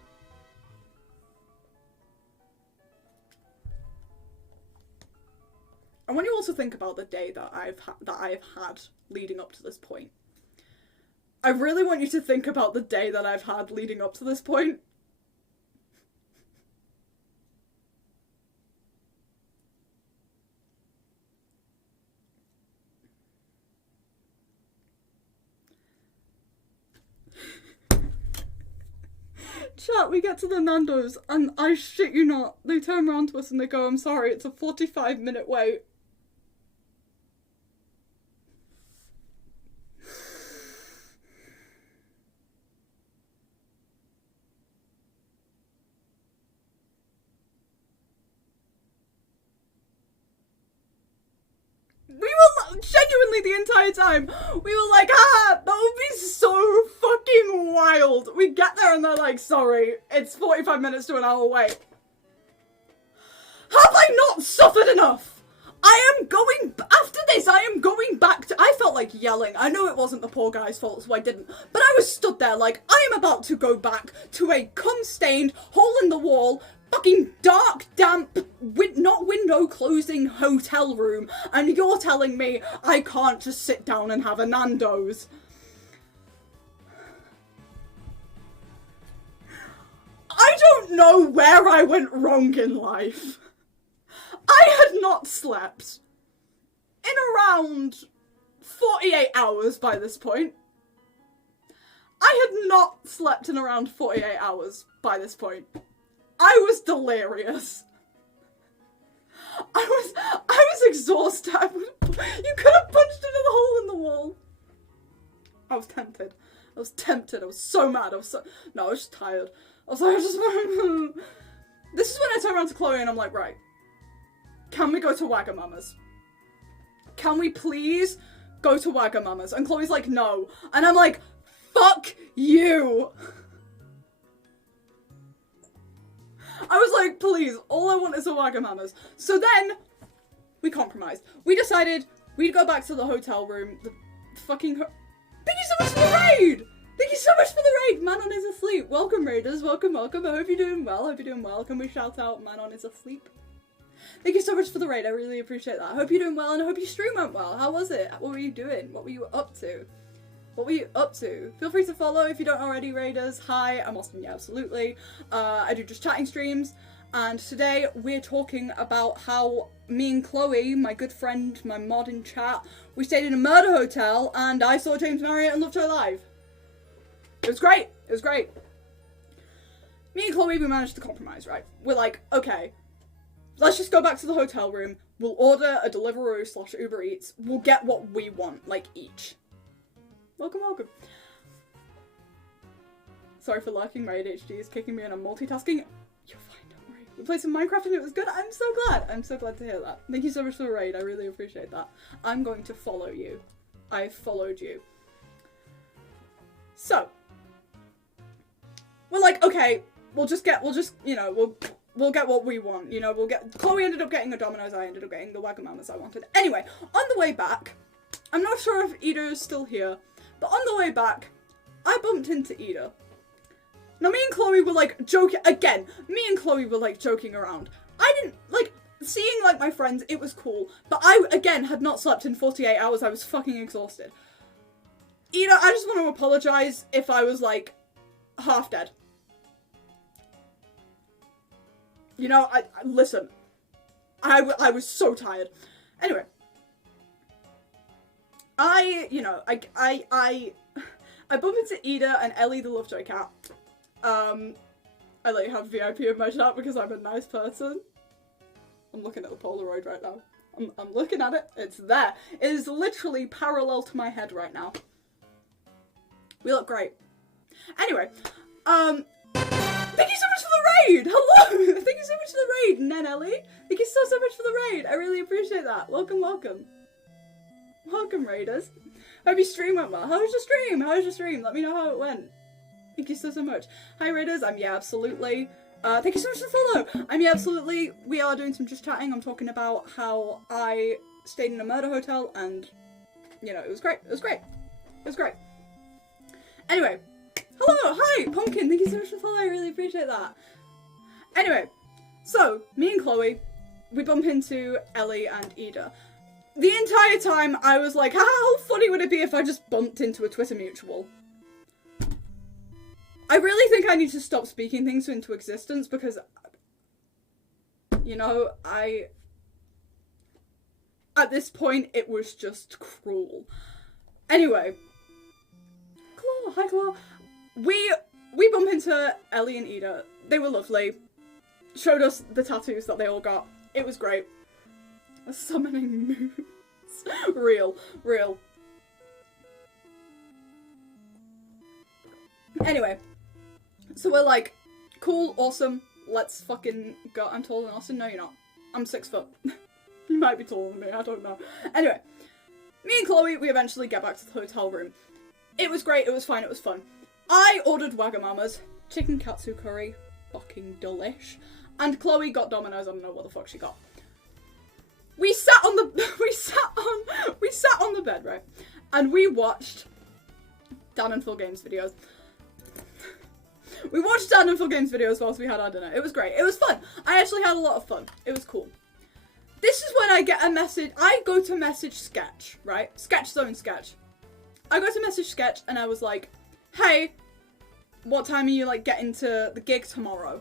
I want you also think about the day that I've had leading up to this point. I really want you to think about the day that I've had leading up to this point. Chat, we get to the Nando's, and I shit you not, they turn around to us and they go, I'm sorry, it's a 45-minute wait. We were genuinely the entire time, we were like, that would be so fucking wild. We get there and they're like, sorry, it's 45 minutes to an hour wait. Have I not suffered enough? After this, I am going back to, I felt like yelling. I know it wasn't the poor guy's fault, so I didn't. But I was stood there like, I am about to go back to a cum-stained, hole-in-the-wall, fucking dark, damp, not window-closing hotel room, and you're telling me I can't just sit down and have a Nando's. I don't know where I went wrong in life. I had not slept in around 48 hours by this point. I had not slept in around 48 hours by this point. I was delirious. I was exhausted. You could have punched into the hole in the wall. I was tempted. I was so mad. I was just tired. I was like, This is when I turn around to Chloe and I'm like, right. Can we go to Wagamama's? Can we please go to Wagamama's? And Chloe's like, no. And I'm like, fuck you. I was like, please, all I want is a Wagamama's. So then, we compromised. We decided we'd go back to the hotel room. The fucking Thank you so much for the raid! Thank you so much for the raid! Manon is asleep. Welcome, raiders. Welcome, welcome. I hope you're doing well. Can we shout out Manon is asleep? Thank you so much for the raid. I really appreciate that. I hope you're doing well, and I hope your stream went well. How was it? What were you doing? What were you up to? Feel free to follow if you don't already, raiders. Hi, I'm Austin, yeah, absolutely. I do just chatting streams, and today we're talking about how me and Chloe, my good friend, my mod in chat, we stayed in a murder hotel, and I saw James Marriott and loved her live. It was great. It was great. me and Chloe, we managed to compromise, right? We're like, okay, let's just go back to the hotel room. We'll order a Deliveroo / Uber Eats. We'll get what we want, like, each. Welcome, welcome. Sorry for lurking, my ADHD is kicking me and I'm multitasking. You're fine, don't worry. We played some Minecraft and it was good. I'm so glad. I'm so glad to hear that. Thank you so much for the raid. I really appreciate that. I'm going to follow you. I've followed you. So, we're like, okay, we'll get what we want, you know, Chloe ended up getting a Domino's, I ended up getting the Wagamamas I wanted. Anyway, on the way back, I'm not sure if Ida is still here, but on the way back, I bumped into Ida. Now, me and Chloe were, like, joking around. I didn't, like, seeing, like, my friends, it was cool, but I, again, had not slept in 48 hours, I was fucking exhausted. Ida, I just want to apologise if I was, like, half dead. You know, listen, I was so tired. Anyway, I bump into Ida and Ellie the Lovejoy cat. I let you have VIP in my chat because I'm a nice person. I'm looking at the Polaroid right now. I'm looking at it. It's there. It is literally parallel to my head right now. We look great. Anyway, thank you so much for the raid! Hello! Thank you so much for the raid, Nenelli. Thank you so much for the raid. I really appreciate that. Welcome, welcome. Welcome, raiders. Hope your stream went well. How was your stream? How was your stream? Let me know how it went. Thank you so much. Hi, raiders. I'm Yeah Absolutely. Thank you so much for the follow. I'm Yeah Absolutely. We are doing some just chatting. I'm talking about how I stayed in a murder hotel and, you know, it was great. It was great. It was great. Anyway. Hello, hi, Pumpkin, thank you so much for the follow, I really appreciate that. Anyway, so, me and Chloe, we bump into Ellie and Ida. The entire time, I was like, how funny would it be if I just bumped into a Twitter mutual? I really think I need to stop speaking things into existence because, you know, at this point, it was just cruel. Anyway, Claw, hi Claw. We bump into Ellie and Ida. They were lovely. Showed us the tattoos that they all got. It was great. Summoning moves. Real. Anyway. So we're like, cool, awesome, let's fucking go. I'm taller than Austin? No, you're not. I'm 6 foot. You might be taller than me, I don't know. Anyway. Me and Chloe, we eventually get back to the hotel room. It was great, it was fine, it was fun. I ordered Wagamamas, chicken katsu curry, fucking delish, and Chloe got Domino's, I don't know what the fuck she got. We sat on the bed, right, and we watched Dan and Phil Games videos. We watched Dan and Phil Games videos whilst we had our dinner. It was great. It was fun. I actually had a lot of fun. It was cool. This is when I get a message. I go to message Sketch, right? Sketch Zone Sketch. I go to message Sketch and I was like, hey, what time are you, like, getting to the gig tomorrow?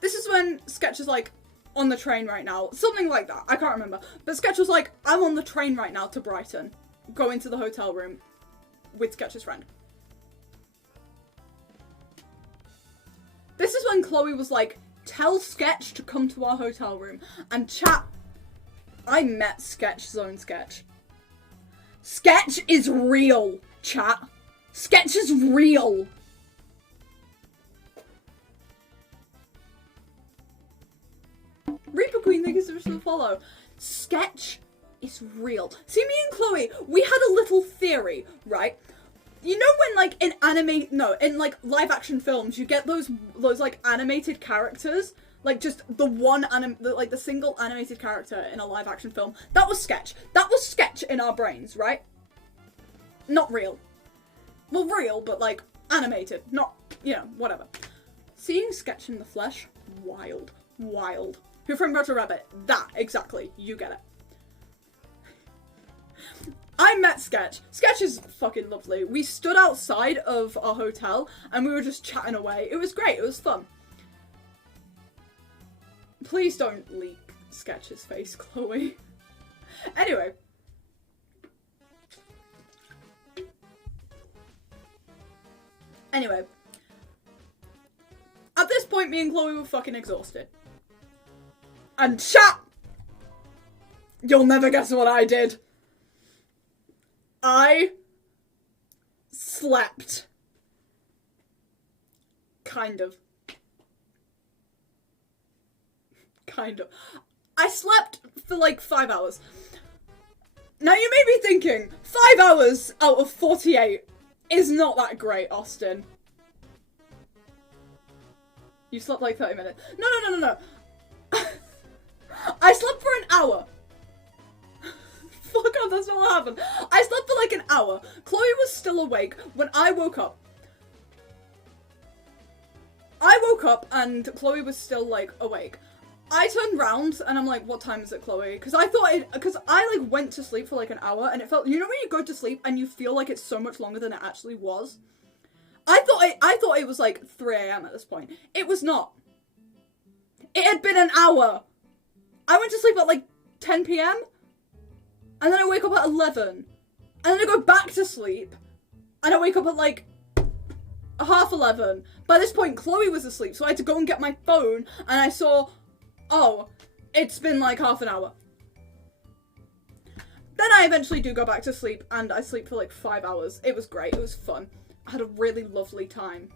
This is when Sketch is, like, on the train right now. Something like that. I can't remember. But Sketch was like, I'm on the train right now to Brighton. Go into the hotel room with Sketch's friend. This is when Chloe was like, tell Sketch to come to our hotel room. And chat, I met Sketch Zone Sketch. Sketch is real, chat. Sketch is real. Reaper Queen, thank you so much for the follow. Sketch is real. See, me and Chloe, we had a little theory, right? You know when, like, in live action films, you get those like, animated characters? Like, just the single animated character in a live action film. That was Sketch. That was Sketch in our brains, right? Not real. Well, real, but, like, animated. Not, you know, whatever. Seeing Sketch in the flesh, wild. Wild. Who Framed Roger Rabbit? That, exactly. You get it. I met Sketch. Sketch is fucking lovely. We stood outside of our hotel and we were just chatting away. It was great. It was fun. Please don't leak Sketch's face, Chloe. Anyway. At point, me and Chloe were fucking exhausted. And chat! You'll never guess what I did. I slept. Kind of. I slept for like 5 hours. Now you may be thinking, 5 hours out of 48 is not that great, Austin. You slept like 30 minutes. No. I slept for an hour. Fuck off, that's not what happened. I slept for like an hour. Chloe was still awake when I woke up. I woke up and Chloe was still like awake. I turned round and I'm like, what time is it, Chloe? Because I like went to sleep for like an hour and it felt, you know when you go to sleep and you feel like it's so much longer than it actually was? I thought it was like 3 a.m. at this point. It was not. It had been an hour. I went to sleep at like 10 p.m. and then I wake up at 11. And then I go back to sleep and I wake up at like 11:30. By this point, Chloe was asleep, so I had to go and get my phone and I saw, oh, it's been like half an hour. Then I eventually do go back to sleep and I sleep for like 5 hours. It was great. It was fun. I had a really lovely time.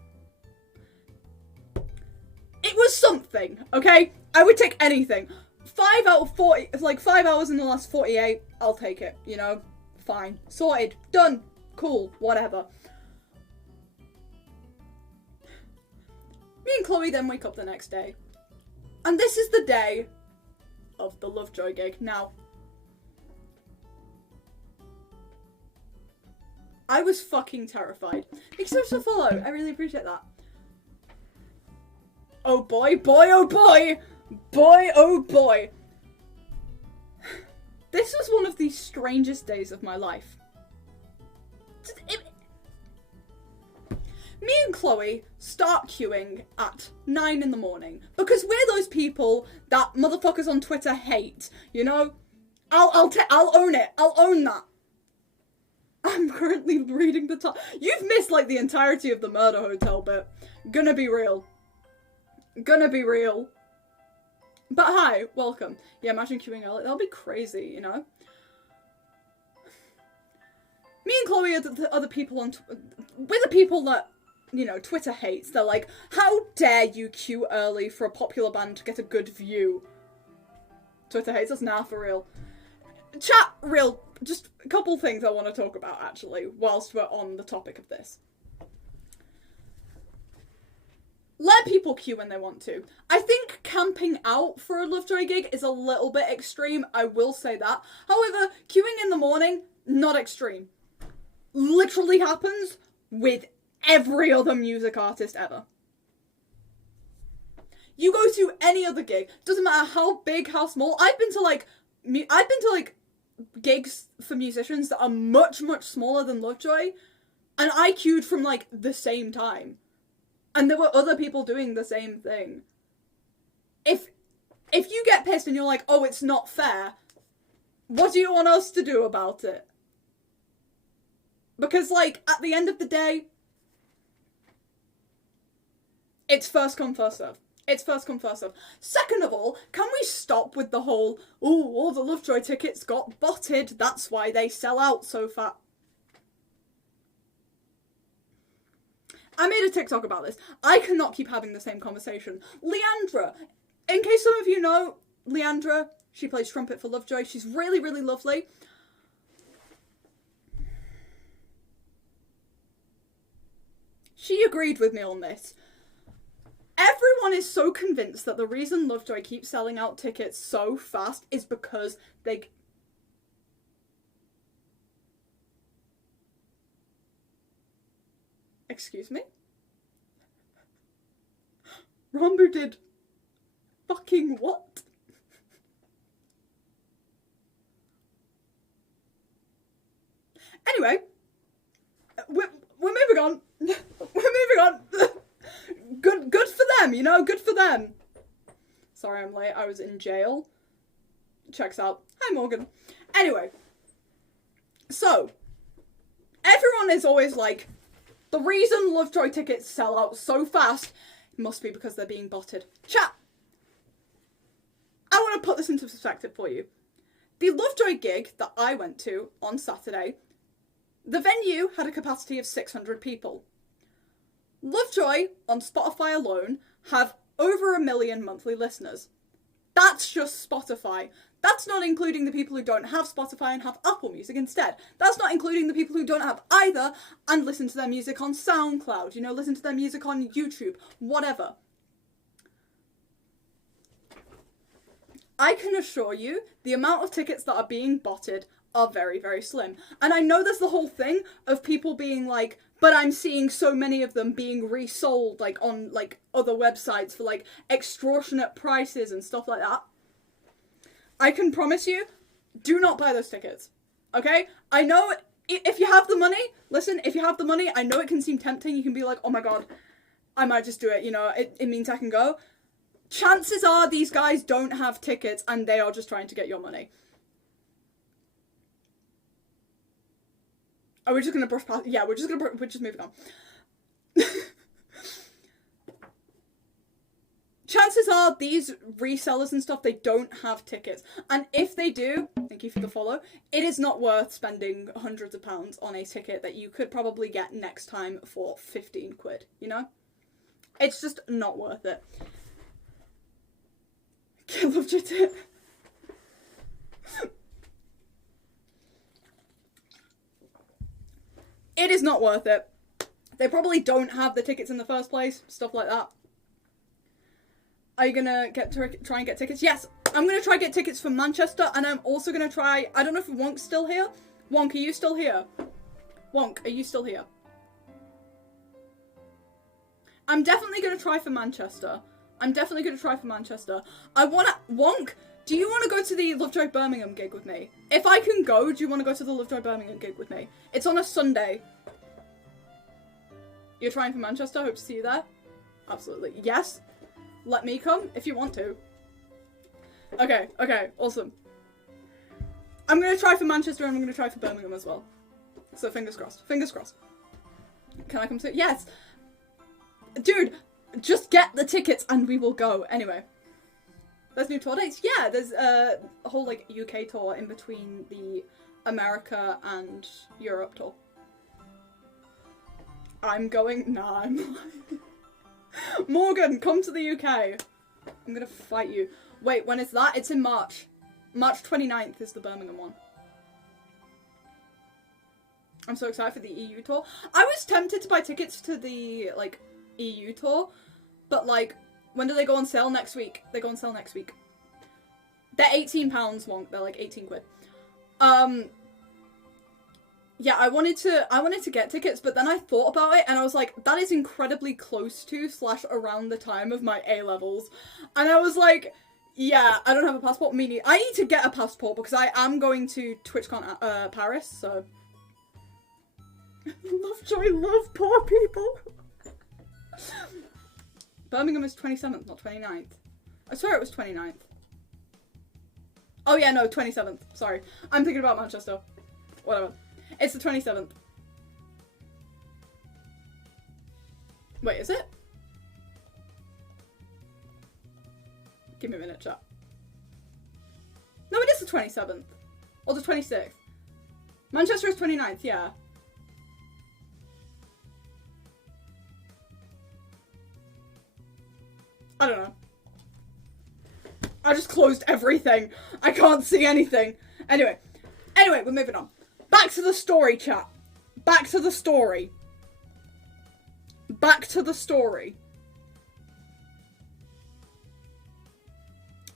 It was something, okay? I would take anything. 5 out of 40, like 5 hours in the last 48, I'll take it, you know? Fine. Sorted. Done. Cool. Whatever. Me and Chloe then wake up the next day. And this is the day of the Lovejoy gig. Now, I was fucking terrified. Thanks so much for the follow. I really appreciate that. Oh boy, oh boy! Oh boy! This was one of the strangest days of my life. Me and Chloe start queuing at 9 in the morning because we're those people that motherfuckers on Twitter hate. You know, I'll own it. I'll own that. I'm currently reading the top. You've missed like the entirety of the murder hotel bit. Gonna be real. But hi, welcome. Yeah, imagine queuing early. That'll be crazy, you know. Me and Chloe are the people we're the people that, you know, Twitter hates. They're like, how dare you queue early for a popular band to get a good view? Twitter hates us now, for real. Chat, real, just a couple things I want to talk about, actually, whilst we're on the topic of this. Let people queue when they want to. I think camping out for a Lovejoy gig is a little bit extreme, I will say that. However, queuing in the morning, not extreme. Literally happens with every other music artist ever. You go to any other gig, doesn't matter how big, how small. I've been to gigs for musicians that are much, much smaller than Lovejoy, and I queued from like the same time. And there were other people doing the same thing. If you get pissed and you're like, oh, it's not fair, what do you want us to do about it? Because, like, at the end of the day, it's first come, first serve. It's first come, first serve. Second of all, can we stop with the whole, oh, all the Lovejoy tickets got botted, that's why they sell out so fast. I made a TikTok about this. I cannot keep having the same conversation. Leandra. In case some of you know, Leandra, she plays trumpet for Lovejoy. She's really, really lovely. She agreed with me on this. Everyone is so convinced that the reason Lovejoy keeps selling out tickets so fast is because they... Excuse me? Rambo did fucking what? Anyway, we're moving on. We're moving on. Good for them, you know, good for them. Sorry I'm late, I was in jail. Checks out. Hi Morgan. Anyway, so, everyone is always like, the reason Lovejoy tickets sell out so fast It must be because they're being botted. Chat! I want to put this into perspective for you. The Lovejoy gig that I went to on Saturday, the venue had a capacity of 600 people. Lovejoy, on Spotify alone, have over 1 million monthly listeners. That's just Spotify. That's not including the people who don't have Spotify and have Apple Music instead. That's not including the people who don't have either and listen to their music on SoundCloud, you know, listen to their music on YouTube, whatever. I can assure you, the amount of tickets that are being botted are very, very slim. And I know there's the whole thing of people being like, but I'm seeing so many of them being resold, like, on, like, other websites for, like, extortionate prices and stuff like that. I can promise you, do not buy those tickets. Okay? I know, if you have the money, listen, if you have the money, I know it can seem tempting. You can be like, oh my god, I might just do it, you know, it means I can go. Chances are these guys don't have tickets and they are just trying to get your money. Are we just gonna brush past? Yeah, we're just moving on. Chances are these resellers and stuff, they don't have tickets. And if they do, thank you for the follow, it is not worth spending hundreds of pounds on a ticket that you could probably get next time for 15 quid, you know? It's just not worth it. I loved your tip. It is not worth it. They probably don't have the tickets in the first place, stuff like that. Are you gonna try and get tickets? Yes, I'm gonna try and get tickets for Manchester, and I'm also gonna try, I don't know if Wonk's still here. Wonk, are you still here? Wonk, are you still here? I'm definitely gonna try for Manchester. I wanna, Wonk, do you wanna go to the Lovejoy Birmingham gig with me? If I can go, do you wanna go to the Lovejoy Birmingham gig with me? It's on a Sunday. You're trying for Manchester, hope to see you there. Absolutely, yes. Let me come if you want to. Okay, awesome. I'm gonna try for Manchester and I'm gonna try for Birmingham as well. So fingers crossed. Can I come to? Yes! Dude, just get the tickets and we will go. Anyway. There's new tour dates? Yeah, there's a whole, like, UK tour in between the America and Europe tour. I'm going? Nah, I'm not. Morgan, come to the UK. I'm gonna fight you. Wait, when is that? It's in March. March 29th is the Birmingham one. I'm so excited for the EU tour. I was tempted to buy tickets to the, like, EU tour, but, like, when do they go on sale? Next week. They go on sale next week. They're £18, Wonk. They're, like, 18 quid. Yeah, I wanted to get tickets, but then I thought about it and I was like, that is incredibly close to / around the time of my A-levels. And I was like, yeah, I don't have a passport. I need to get a passport because I am going to TwitchCon Paris, so. Lovejoy, love poor people. Birmingham is 27th, not 29th. I swear it was 29th. Oh yeah, no, 27th. Sorry. I'm thinking about Manchester. Whatever. It's the 27th. Wait, is it? Give me a minute, chat. No, it is the 27th. Or the 26th. Manchester is 29th, yeah. I don't know. I just closed everything. I can't see anything. Anyway, we're moving on. Back to the story, chat. Back to the story.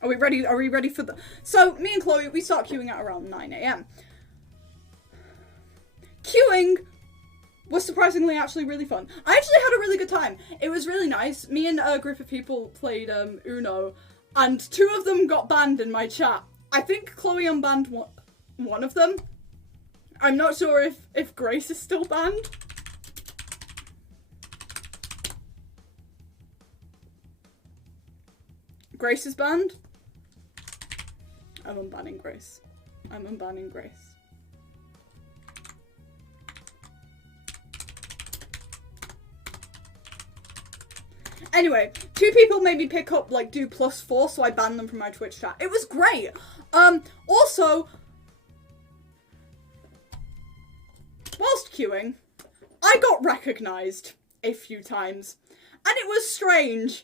Are we ready? Are we ready for the... So, me and Chloe, we start queuing at around 9 AM. Queuing was surprisingly actually really fun. I actually had a really good time. It was really nice. Me and a group of people played Uno, and 2 of them got banned in my chat. I think Chloe unbanned one of them. I'm not sure if Grace is still banned. Grace is banned. I'm unbanning Grace. Anyway, 2 people made me pick up, like, do +4, so I banned them from my Twitch chat. It was great. Also, whilst queuing, I got recognised a few times. And it was strange.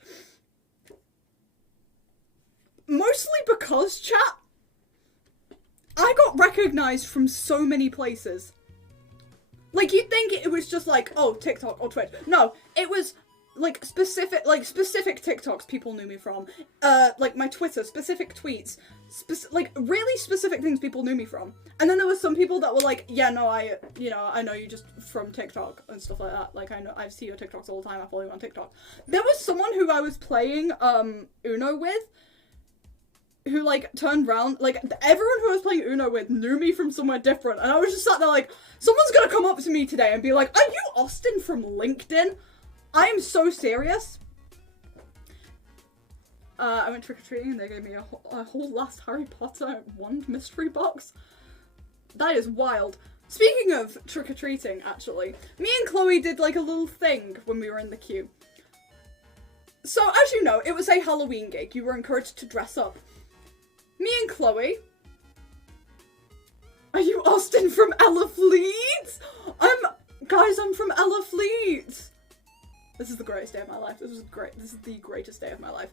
Mostly because, chat, I got recognised from so many places. Like, you'd think it was just like, oh, TikTok or Twitch. No, it was, like, specific TikToks people knew me from. Like, my Twitter, specific tweets. Like, really specific things people knew me from. And then there was some people that were like, yeah, no, I know you just from TikTok and stuff like that. Like, I see your TikToks all the time, I follow you on TikTok. There was someone who I was playing, Uno with, who, like, turned round, like, everyone who I was playing Uno with knew me from somewhere different, and I was just sat there like, someone's gonna come up to me today and be like, are you Austin from LinkedIn? I am so serious. I went trick-or-treating and they gave me a whole last Harry Potter wand mystery box. That is wild. Speaking of trick-or-treating, actually, me and Chloe did, like, a little thing when we were in the queue. So, as you know, it was a Halloween gig. You were encouraged to dress up. Me and Chloe. Are you Austin from Ella Fleet? Guys, I'm from Ella Fleet. This is the greatest day of my life. This is the greatest day of my life.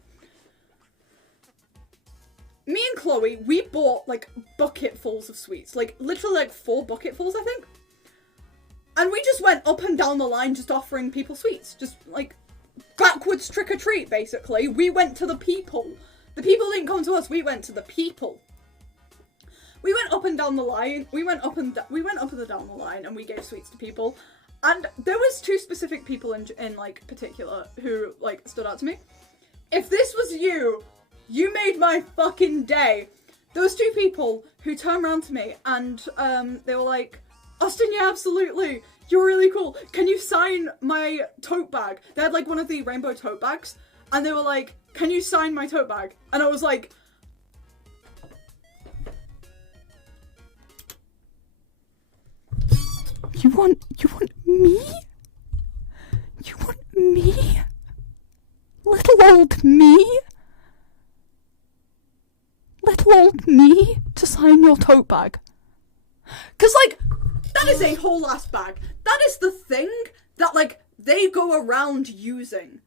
Me and Chloe, we bought, like, bucketfuls of sweets. Like, literally, like, 4 bucketfuls, I think. And we just went up and down the line just offering people sweets. Just, like, backwards trick-or-treat, basically. We went to the people. The people didn't come to us, we went to the people. We went up and down the line, we went up and down the line and we gave sweets to people. And there was 2 specific people in like, particular who, like, stood out to me. If this was you, you made my fucking day. There was 2 people who turned around to me and, they were like, Austin, yeah, absolutely. You're really cool. Can you sign my tote bag? They had, like, one of the rainbow tote bags. And they were like, can you sign my tote bag? And I was like, You want me? You want me? Little old me? Little old me to sign your tote bag? 'Cause, like, that is a whole ass bag. That is the thing that, like, they go around using.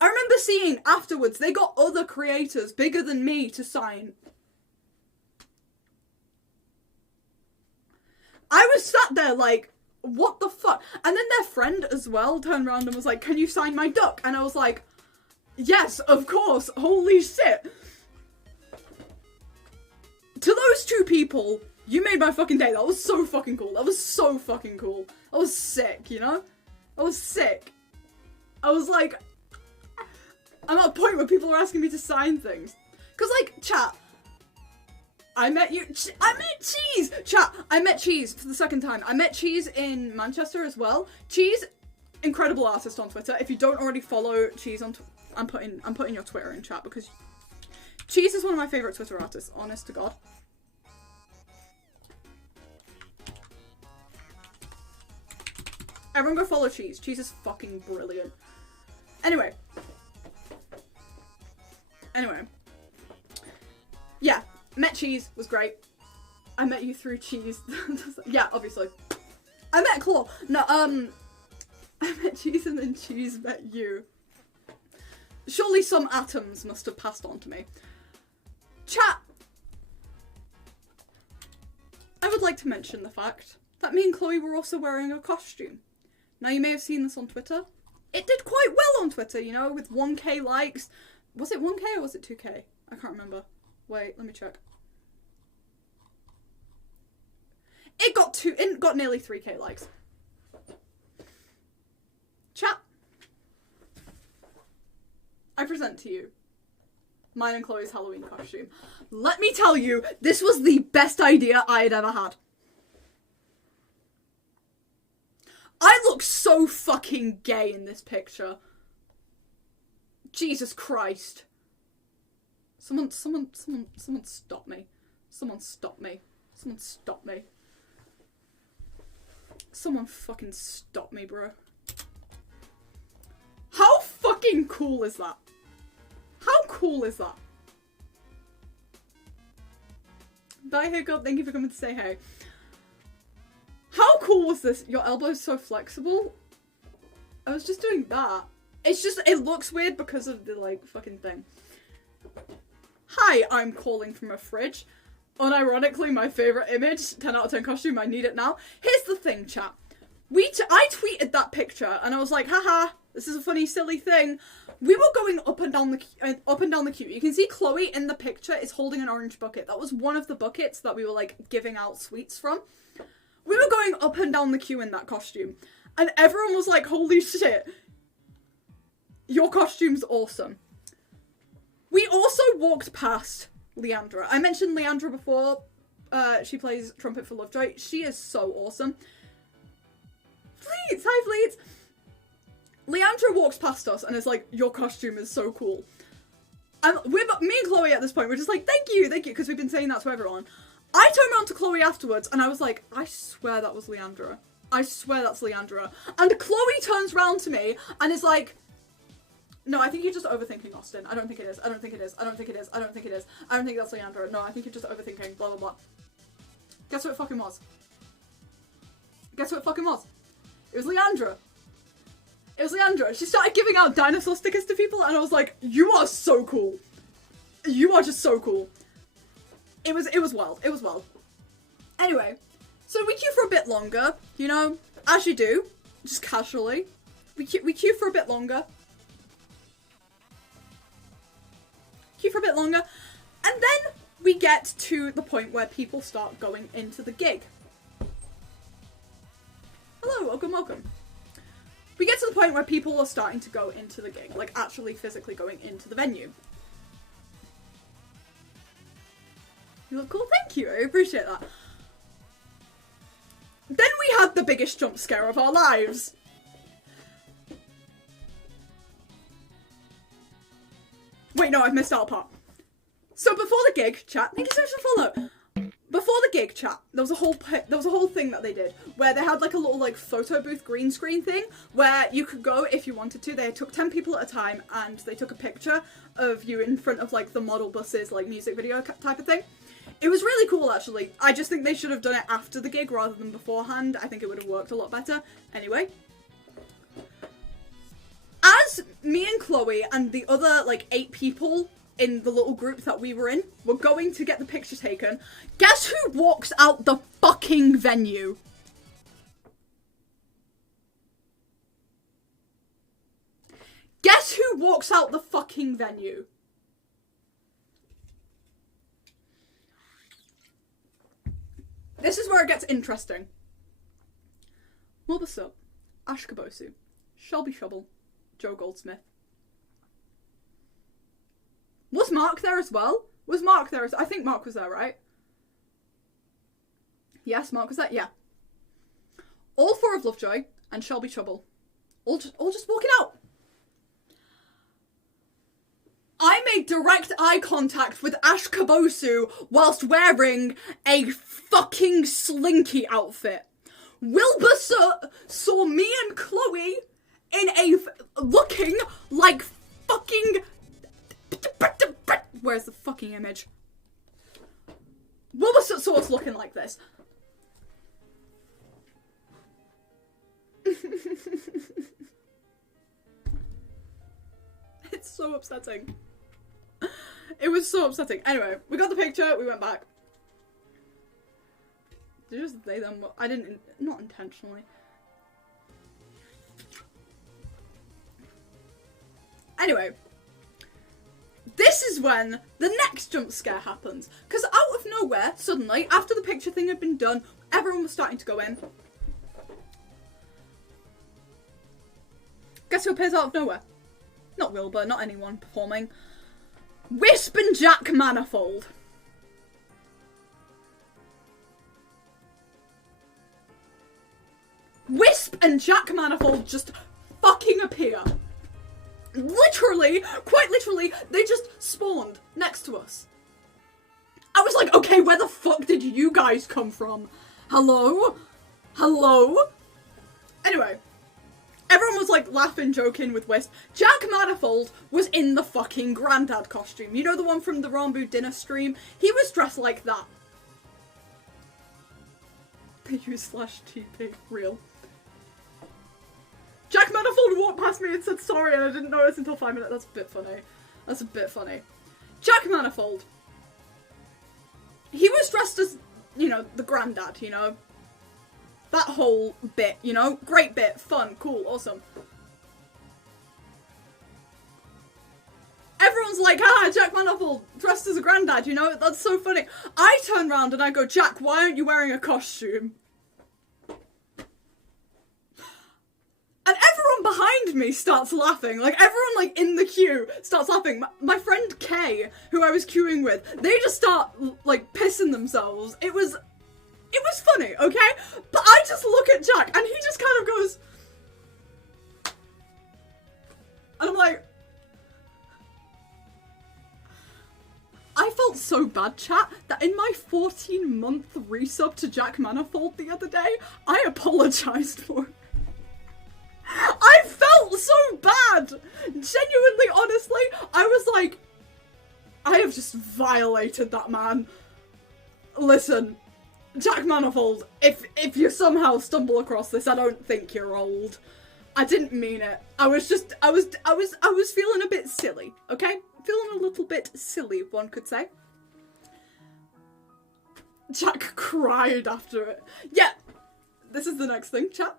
I remember seeing afterwards, they got other creators bigger than me to sign. I was sat there like, what the fuck? And then their friend as well turned around and was like, can you sign my duck? And I was like, yes, of course, holy shit. To those 2 people, you made my fucking day. That was so fucking cool. That was so fucking cool. That was sick, you know? That was sick. I was like, I'm at a point where people are asking me to sign things. Cause, like, chat, I met Cheese! Chat, I met Cheese for the second time. I met Cheese in Manchester as well. Cheese, incredible artist on Twitter. If you don't already follow Cheese on I'm putting your Twitter in chat because Cheese is one of my favourite Twitter artists, honest to God. Everyone go follow Cheese. Cheese is fucking brilliant. Anyway. Yeah, met Cheese, was great. I met you through Cheese. Yeah, obviously. I met Claw. No, I met Cheese and then Cheese met you. Surely some atoms must have passed on to me. Chat. I would like to mention the fact that me and Chloe were also wearing a costume. Now, you may have seen this on Twitter. It did quite well on Twitter, you know, with 1k likes. Was it 1k or was it 2k? I can't remember. Wait, let me check. It got nearly 3k likes. Chat. I present to you mine and Chloe's Halloween costume. Let me tell you, this was the best idea I had ever had. I look so fucking gay in this picture. Jesus Christ. Someone stop me. Someone stop me. Someone stop me. Someone fucking stop me, bro. How fuck... fucking cool is that? How cool is that? Bye, Hiccup. Thank you for coming to say hey. How cool was this? Your elbow's so flexible. I was just doing that. It's just, it looks weird because of the, like, fucking thing. Hi, I'm calling from a fridge. Unironically, my favourite image. 10 out of 10 costume, I need it now. Here's the thing, chat. I tweeted that picture, and I was like, haha, this is a funny, silly thing. We were going up and down the queue. You can see Chloe in the picture is holding an orange bucket. That was one of the buckets that we were, like, giving out sweets from. We were going up and down the queue in that costume. And everyone was like, holy shit. Your costume's awesome. We also walked past Leandra. I mentioned Leandra before. She plays trumpet for Lovejoy. She is so awesome. Fleets! Hi, Fleets! Leandra walks past us and is like, your costume is so cool. And me and Chloe at this point, we're just like, thank you, because we've been saying that to everyone. I turned around to Chloe afterwards and I was like, I swear that was Leandra. I swear that's Leandra. And Chloe turns round to me and is like, no, I think you're just overthinking, Austin. I don't think it is. I don't think it is. I don't think it is. I don't think it is. I don't think that's Leandra. No, I think you're just overthinking. Blah, blah, blah. Guess what it fucking was? Guess what it fucking was? It was Leandra. It was Leandra. She started giving out dinosaur stickers to people and I was like, you are so cool. You are just so cool. It was wild. It was wild. Anyway, so we queue for a bit longer, you know, as you do, just casually. We queue for a bit longer. And then we get to the point where people start going into the gig. Hello, welcome. We get to the point where people are starting to go into the gig, like actually physically going into the venue. You look cool, thank you, I appreciate that. Then we had the biggest jump scare of our lives. Wait, no, I've missed out a part. So before the gig, chat, thank you so much for the follow. Before the gig, chat, there was a whole thing that they did where they had like a little like photo booth green screen thing where you could go if you wanted to. They took 10 people at a time and they took a picture of you in front of like the model buses, like music video type of thing. It was really cool, actually. I just think they should have done it after the gig rather than beforehand. I think it would have worked a lot better. Anyway. As me and Chloe and the other, like, 8 people in the little group that we were in were going to get the picture taken, guess who walks out the fucking venue? Guess who walks out the fucking venue? This is where it gets interesting. Mulbasup, Ash Kabosu, Shelby Shovel, Joe Goldsmith. Was Mark there as well? I think Mark was there, right? Yes, Mark was there, yeah. All 4 of Lovejoy and Shelby Trouble. All just walking out. I made direct eye contact with Ash Kabosu whilst wearing a fucking slinky outfit. Wilbur saw me and Chloe in looking like fucking... Where's the fucking image? Wilbur saw us looking like this. It's so upsetting. It was so upsetting. Anyway, we got the picture, we went back. Did you just say them? I didn't, not intentionally. Anyway, this is when the next jump scare happens. Because out of nowhere, suddenly, after the picture thing had been done, everyone was starting to go in. Guess who appears out of nowhere? Not Wilbur, not anyone performing. Wisp and Jack Manifold. Wisp and Jack Manifold just fucking appear. Literally, quite literally, they just spawned next to us. I was like, okay, where the fuck did you guys come from? Hello? Hello? Anyway, Everyone was like laughing, joking with Wisp. Jack Manifold was in the fucking granddad costume. You know the one from the Rambu dinner stream? He was dressed like that. PU/TP, real. Jack Manifold walked past me and said sorry and I didn't notice until 5 minutes. That's a bit funny. That's a bit funny. Jack Manifold. He was dressed as, you know, the granddad, you know? That whole bit, you know? Great bit, fun, cool, awesome. Everyone's like, Jack Manifold dressed as a granddad, you know? That's so funny. I turn around and I go, Jack, why aren't you wearing a costume? And everyone behind me starts laughing. Like, everyone, like, in the queue starts laughing. My friend Kay, who I was queuing with, they just start, like, pissing themselves. It was funny, okay? But I just look at Jack, and he just kind of goes... And I'm like... I felt so bad, chat, that in my 14-month resub to Jack Manifold the other day, I apologised for it. I felt so bad! Genuinely, honestly, I was like, I have just violated that man. Listen, Jack Manifold, if you somehow stumble across this, I don't think you're old. I didn't mean it. I was feeling a bit silly, okay? Feeling a little bit silly, one could say. Jack cried after it. Yeah, this is the next thing, chat.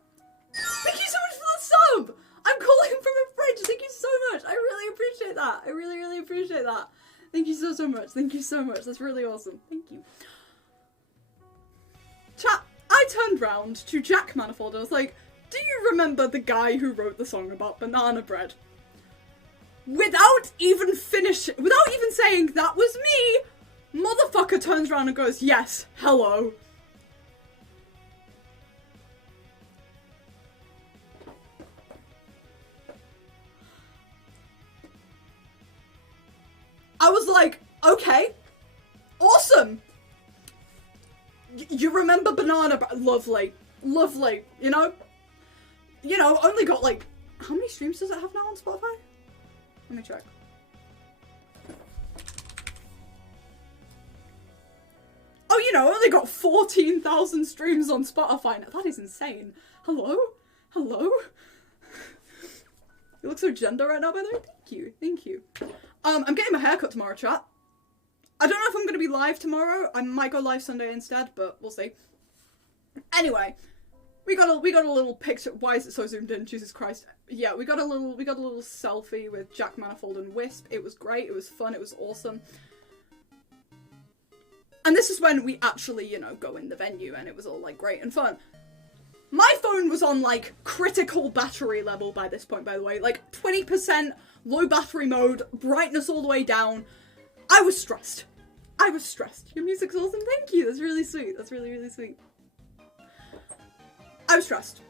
Thank you so much for the sub! I'm calling from a fridge, thank you so much! I really appreciate that. I really, really appreciate that. Thank you so much. Thank you so much. That's really awesome. Thank you. Chat, I turned round to Jack Manifold and I was like, do you remember the guy who wrote the song about banana bread? Without even saying that was me, motherfucker turns around and goes, yes, hello. I was like, okay, awesome. You remember banana bread? Lovely, lovely, you know? You know, only got like, how many streams does it have now on Spotify? Let me check. Oh, you know, only got 14,000 streams on Spotify now. That is insane. Hello? Hello? You look so gender right now, by the way. Thank you. Thank you. I'm getting my haircut tomorrow, chat. I don't know if I'm going to be live tomorrow. I might go live Sunday instead, but we'll see. Anyway, we got a little picture. Why is it so zoomed in? Jesus Christ. Yeah, we got a little selfie with Jack Manifold and Wisp. It was great. It was fun. It was awesome. And this is when we actually, you know, go in the venue and it was all like great and fun. My phone was on like critical battery level by this point, by the way. Like 20% low battery mode, brightness all the way down. I was stressed. I was stressed. Your music's awesome. Thank you. That's really sweet. That's really, really sweet. I was stressed.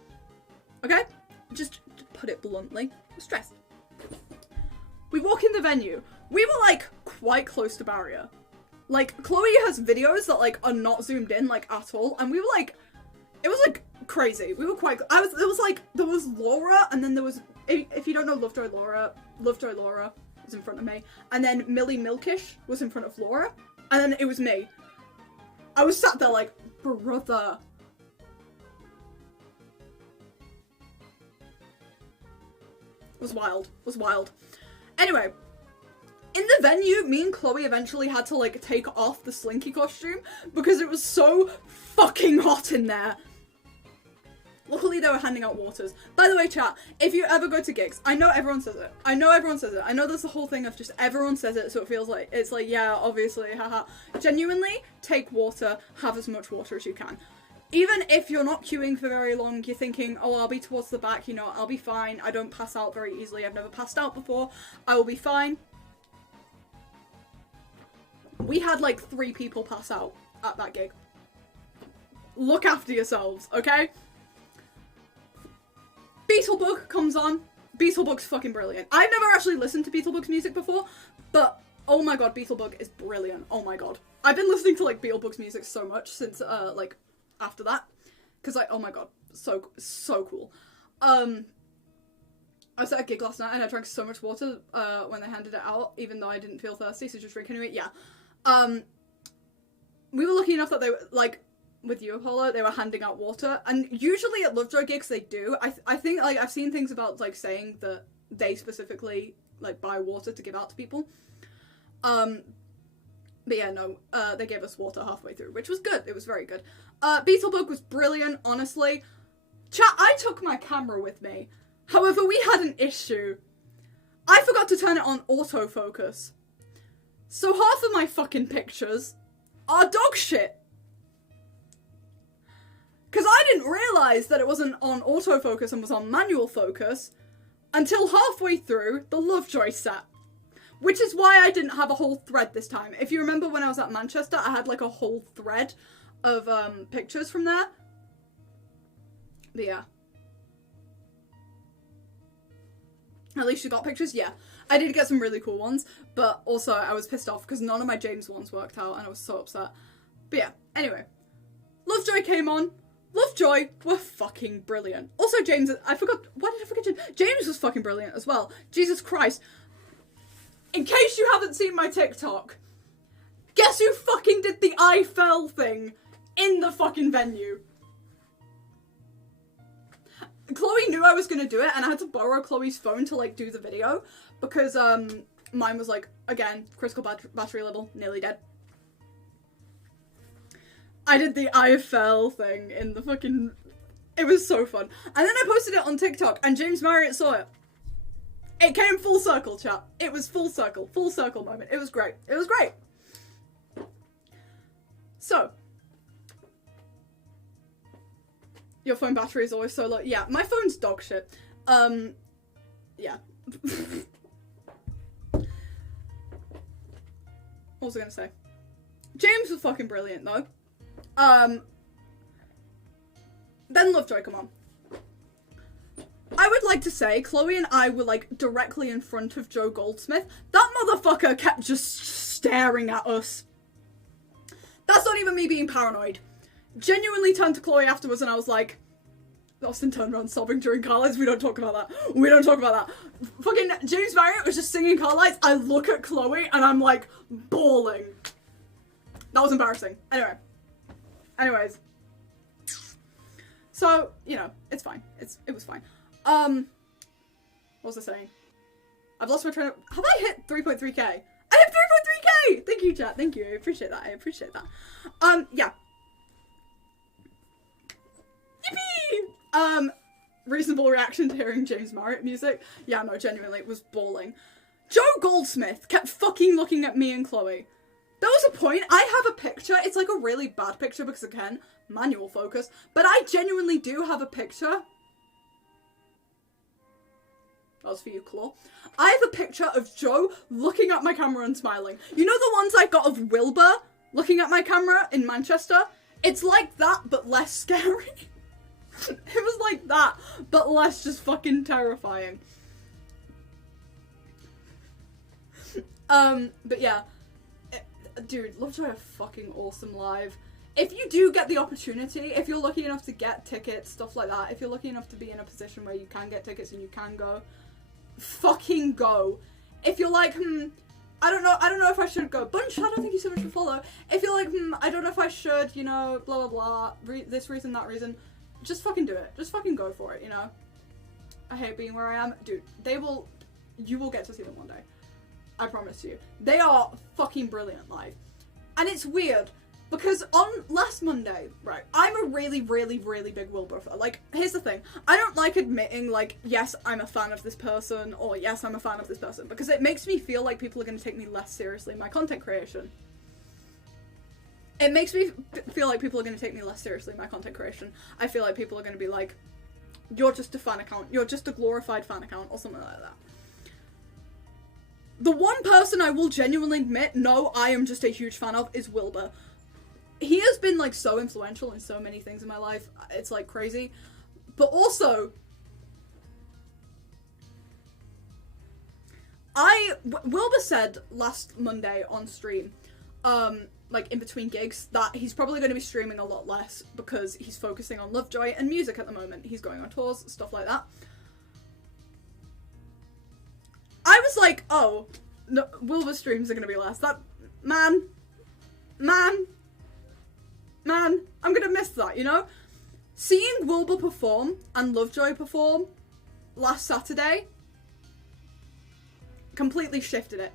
Okay? Just to put it bluntly. I was stressed. We walk in the venue. We were like quite close to barrier. Like Chloe has videos that like are not zoomed in like at all. And we were like, it was like crazy. We were quite, there was Laura and then there was, if you don't know Lovejoy Laura was in front of me. And then Millie Milkish was in front of Laura. And then it was me. I was sat there like, brother. Was wild. Anyway, in the venue, me and Chloe eventually had to like take off the Slinky costume because it was so fucking hot in there. Luckily they were handing out waters. By the way, chat, if you ever go to gigs, I know everyone says it. I know there's the whole thing of just everyone says it, so it feels like, it's like, yeah, obviously, haha. Genuinely, take water, have as much water as you can. Even if you're not queuing for very long, you're thinking, oh, I'll be towards the back, you know, I'll be fine. I don't pass out very easily. I've never passed out before. I will be fine. We had like 3 people pass out at that gig. Look after yourselves, okay? Beetlebug comes on. Beetlebug's fucking brilliant. I've never actually listened to Beetlebug's music before, but oh my god, Beetlebug is brilliant. Oh my god. I've been listening to like Beetlebug's music so much since like after that, because like, oh my god, so cool. I was at a gig last night and I drank so much water when they handed it out, even though I didn't feel thirsty, so just drink anyway. Yeah. We were lucky enough that they were, like, with you, Apollo, they were handing out water, and usually at Lovejoy gigs they do. I think, like, I've seen things about, like, saying that they specifically, like, buy water to give out to people. But yeah, no, they gave us water halfway through, which was good. It was very good. Beetlebug was brilliant, honestly. Chat, I took my camera with me. However, we had an issue. I forgot to turn it on autofocus. So half of my fucking pictures are dog shit. Because I didn't realise that it wasn't on autofocus and was on manual focus until halfway through the Lovejoy set. Which is why I didn't have a whole thread this time. If you remember when I was at Manchester, I had like a whole thread of pictures from there. But yeah. At least you got pictures? Yeah. I did get some really cool ones, but also I was pissed off because none of my James ones worked out and I was so upset. But yeah, anyway. Lovejoy came on. Lovejoy were fucking brilliant. Also James, I forgot, why did I forget James? James was fucking brilliant as well. Jesus Christ. In case you haven't seen my TikTok, guess who fucking did the I fell thing in the fucking venue? Chloe knew I was gonna do it and I had to borrow Chloe's phone to like do the video because mine was like, again, critical battery level, nearly dead. I did the I fell thing in the fucking... It was so fun. And then I posted it on TikTok and James Marriott saw it. It came full circle, chat. It was full circle moment. It was great. It was great. So. Your phone battery is always so low. Yeah, my phone's dog shit. Yeah. What was I gonna say? James was fucking brilliant, though. Then Lovejoy, come on. I would like to say, Chloe and I were, like, directly in front of Joe Goldsmith. That motherfucker kept just staring at us. That's not even me being paranoid. Genuinely turned to Chloe afterwards and I was like, Austin turned around sobbing during car lights. We don't talk about that. We don't talk about that. Fucking James Marriott was just singing car lights. I look at Chloe and I'm like, bawling. That was embarrassing. Anyways. So, you know, it's fine. It was fine. What was I saying? I've lost my train of... Have I hit 3.3k? I hit 3.3k! Thank you, chat. Thank you. I appreciate that. Yeah. Yippee! Reasonable reaction to hearing James Marriott music. Yeah, no, genuinely, it was bawling. Joe Goldsmith kept fucking looking at me and Chloe. There was a point, I have a picture, it's like a really bad picture because again, manual focus, but I genuinely do have a picture. That was for you, Claw. I have a picture of Joe looking at my camera and smiling. You know the ones I got of Wilbur looking at my camera in Manchester? It's like that, but less scary. It was like that, but less just fucking terrifying. But yeah. Dude, Lovejoy are fucking awesome live. If you do get the opportunity, if you're lucky enough to get tickets, stuff like that, if you're lucky enough to be in a position where you can get tickets and you can go, fucking go. If you're like, I don't know if I should go. Bunch, I don't think you so much for follow. If you're like, I don't know if I should, you know, blah, blah, blah, this reason, that reason, just fucking do it. Just fucking go for it, you know? I hate being where I am. Dude, you will get to see them one day. I promise you. They are fucking brilliant live. And it's weird, because on last Monday, right, I'm a really, really, really big Wilbur fan. Like, here's the thing. I don't like admitting, like, yes, I'm a fan of this person, or yes, I'm a fan of this person, because it makes me feel like people are going to take me less seriously in my content creation. It makes me feel like people are going to take me less seriously in my content creation. I feel like people are going to be like, you're just a fan account, you're just a glorified fan account, or something like that. The one person I will genuinely admit, no, I am just a huge fan of, is Wilbur. He has been, like, so influential in so many things in my life. It's, like, crazy. But also, Wilbur said last Monday on stream, like, in between gigs, that he's probably going to be streaming a lot less because he's focusing on Lovejoy and music at the moment. He's going on tours, stuff like that. like, oh, no, Wilbur streams are gonna be less. That, man, I'm gonna miss that, you know? Seeing Wilbur perform and Lovejoy perform last Saturday completely shifted it.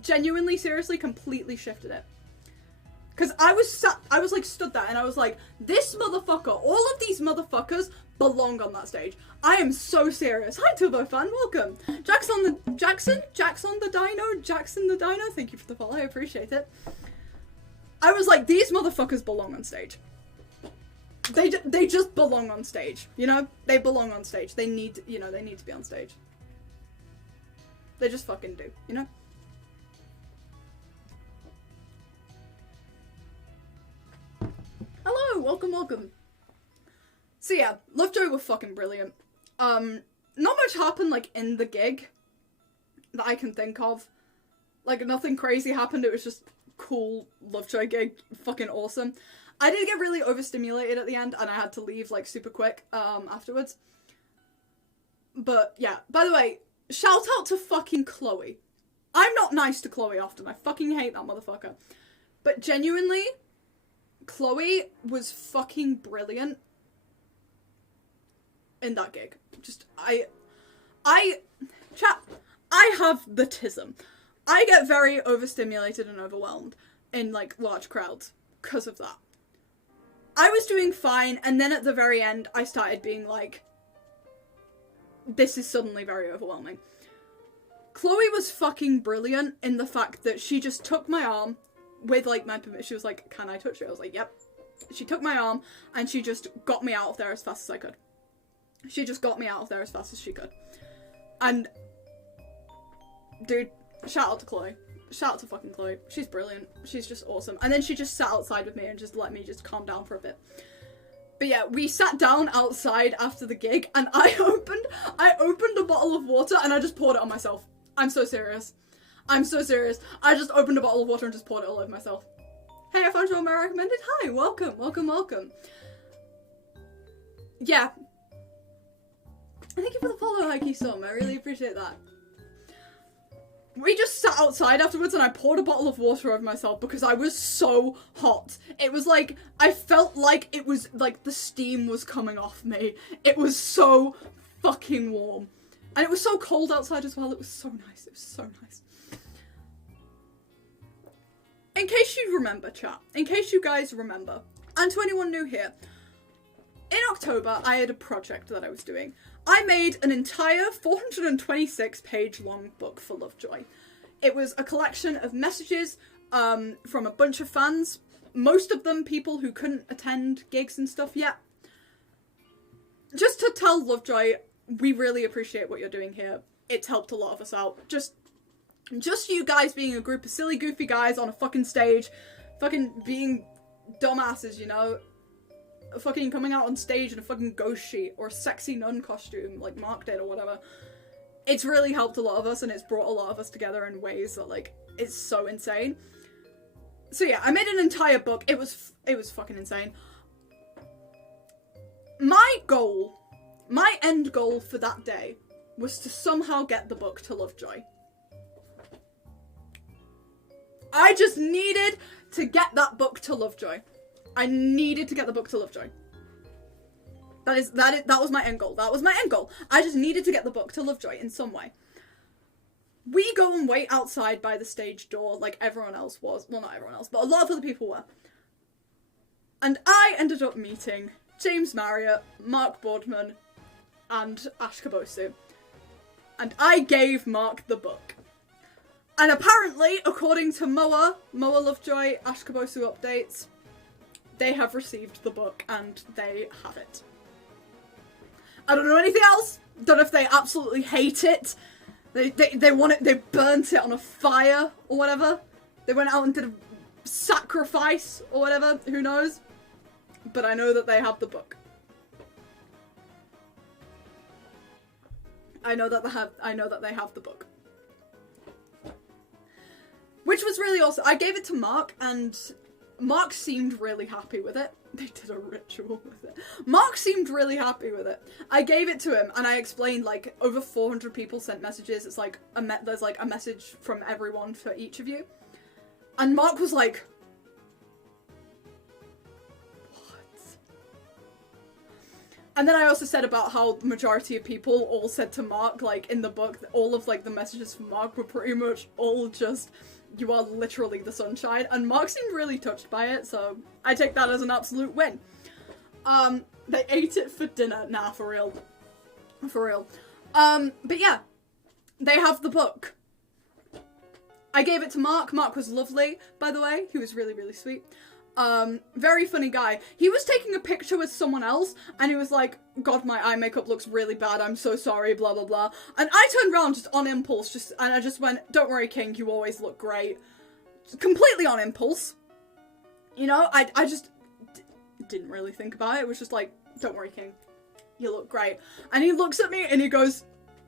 Genuinely, seriously, completely shifted it. Because I was like stood there and I was like, this motherfucker, all of these motherfuckers belong on that stage. I am so serious. Hi Turbo fan, welcome. Jackson the Dino, thank you for the follow, I appreciate it. I was like, these motherfuckers belong on stage. They just belong on stage, you know? They belong on stage. They need, you know, they need to be on stage. They just fucking do, you know? Hello, welcome. So yeah, Lovejoy were fucking brilliant. Not much happened, like, in the gig that I can think of. Like, nothing crazy happened, it was just cool Lovejoy gig, fucking awesome. I did get really overstimulated at the end, and I had to leave, like, super quick, afterwards. But, yeah. By the way, shout out to fucking Chloe. I'm not nice to Chloe often, I fucking hate that motherfucker. But genuinely, Chloe was fucking brilliant in that gig. Just, chat, I have the tism. I get very overstimulated and overwhelmed in, like, large crowds because of that. I was doing fine, and then at the very end, I started being like, this is suddenly very overwhelming. Chloe was fucking brilliant in the fact that she just took my arm with, like, my permission. She was like, can I touch you? I was like, yep. She took my arm, and she just got me out of there as fast as I could. She just got me out of there as fast as she could. And, dude, shout out to Chloe. Shout out to fucking Chloe. She's brilliant. She's just awesome. And then she just sat outside with me and just let me just calm down for a bit. But yeah, we sat down outside after the gig, and I opened a bottle of water and I just poured it on myself. I'm so serious. I'm so serious. I just opened a bottle of water and just poured it all over myself. Hey, I found you on my recommended. Hi, welcome. Yeah. Thank you for the follow, Heike Som. I really appreciate that. We just sat outside afterwards and I poured a bottle of water over myself because I was so hot. It was like, I felt like it was like the steam was coming off me. It was so fucking warm. And it was so cold outside as well. It was so nice. It was so nice. In case you remember, chat, in case you guys remember, and to anyone new here, in October I had a project that I was doing. I made an entire 426-page long book for Lovejoy. It was a collection of messages from a bunch of fans, most of them people who couldn't attend gigs and stuff yet. Just to tell Lovejoy, we really appreciate what you're doing here. It's helped a lot of us out. Just you guys being a group of silly, goofy guys on a fucking stage, fucking being dumbasses, you know? Fucking coming out on stage in a fucking ghost sheet or a sexy nun costume like Mark did or whatever. It's really helped a lot of us and it's brought a lot of us together in ways that, like, it's so insane. So yeah, I made an entire book. It was fucking insane. My goal, my end goal for that day was to somehow get the book to Lovejoy. I just needed to get that book to Lovejoy. I needed to get the book to Lovejoy. That was my end goal. That was my end goal. I just needed to get the book to Lovejoy in some way. We go and wait outside by the stage door like everyone else was. Well, not everyone else, but a lot of other people were. And I ended up meeting James Marriott, Mark Boardman, and Ash Kabosu. And I gave Mark the book. And apparently, according to Moa Lovejoy, Ash Kabosu updates, they have received the book and they have it. I don't know anything else. Don't know if they absolutely hate it. They want it, they burnt it on a fire or whatever. They went out and did a sacrifice or whatever, who knows. But I know that they have the book. I know that they have the book. Which was really awesome. I gave it to Mark and Mark seemed really happy with it, They did a ritual with it. Mark seemed really happy with it. I gave it to him and I explained, like, over 400 people sent messages. It's like, there's like a message from everyone for each of you. And Mark was like, what? And then I also said about how the majority of people all said to Mark, like, in the book, all of, like, the messages from Mark were pretty much all just, you are literally the sunshine. And Mark seemed really touched by it, so I take that as an absolute win. They ate it for dinner. Nah, for real. For real. But yeah, they have the book. I gave it to Mark. Mark was lovely, by the way. He was really, really sweet. Very funny guy. He was taking a picture with someone else, and he was like, God, my eye makeup looks really bad, I'm so sorry, blah, blah, blah. And I turned around just on impulse, and I just went, don't worry, King, you always look great. Completely on impulse. You know, I just didn't really think about it. It was just like, don't worry, King, you look great. And he looks at me, and he goes,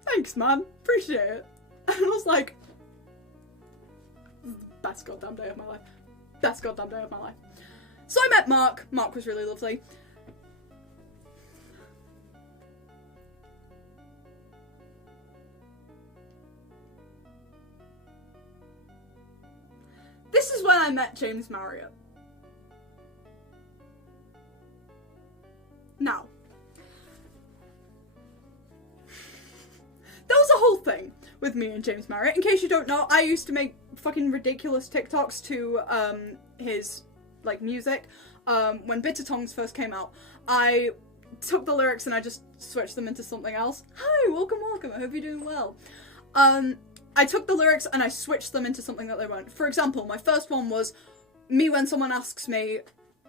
thanks, man, appreciate it. And I was like, this is the best goddamn day of my life. Best goddamn day of my life. So I met Mark. Mark was really lovely. This is when I met James Marriott. Now, there was a whole thing with me and James Marriott. In case you don't know, I used to make fucking ridiculous TikToks to his like music. When Bitter Tongues first came out, I took the lyrics and I just switched them into something else. Hi, welcome, welcome. I hope you're doing well. I took the lyrics and I switched them into something that they weren't. For example, my first one was me when someone asks me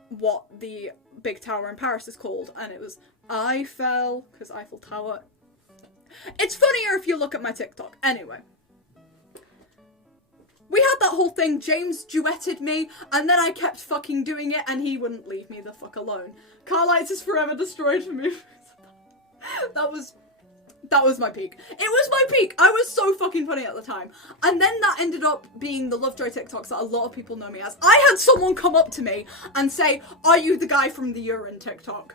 what the big tower in Paris is called, and it was Eiffel, because Eiffel Tower. It's funnier if you look at my TikTok. Anyway. We had that whole thing, James duetted me, and then I kept fucking doing it, and he wouldn't leave me the fuck alone. Carlights is forever destroyed for me. That was my peak. It was my peak! I was so fucking funny at the time. And then that ended up being the Lovejoy TikToks that a lot of people know me as. I had someone come up to me and say, are you the guy from the urine TikTok?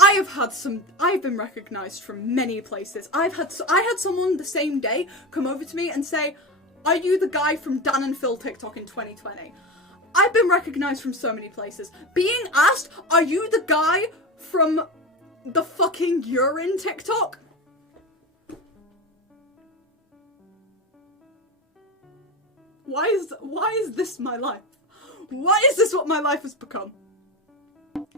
I've been recognised from many places. I had someone the same day come over to me and say, are you the guy from Dan and Phil TikTok in 2020? I've been recognised from so many places. Being asked, are you the guy from the fucking urine TikTok? Why is this my life? Why is this what my life has become?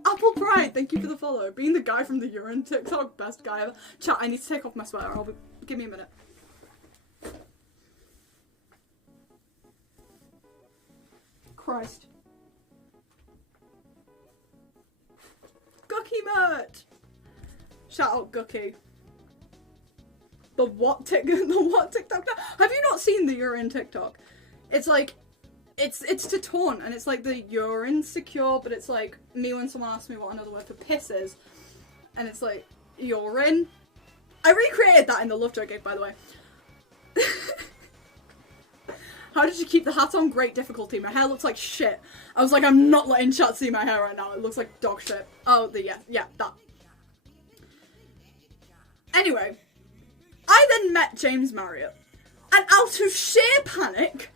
Apple Pride, thank you for the follow. Being the guy from the urine TikTok, best guy ever. Chat, I need to take off my sweater. Give me a minute. Christ. Gucky merch! Shout out Gucky. The what TikTok? Have you not seen the urine TikTok? It's like, it's to taunt, and it's like the you're insecure, but it's like me when someone asks me what another word for piss is, and it's like, urine. I recreated that in the Lovejoy gig, by the way. How did you keep the hat on? Great difficulty. My hair looks like shit. I was like, I'm not letting chat see my hair right now. It looks like dog shit. Oh, yeah, that. Anyway, I then met James Marriott. And out of sheer panic,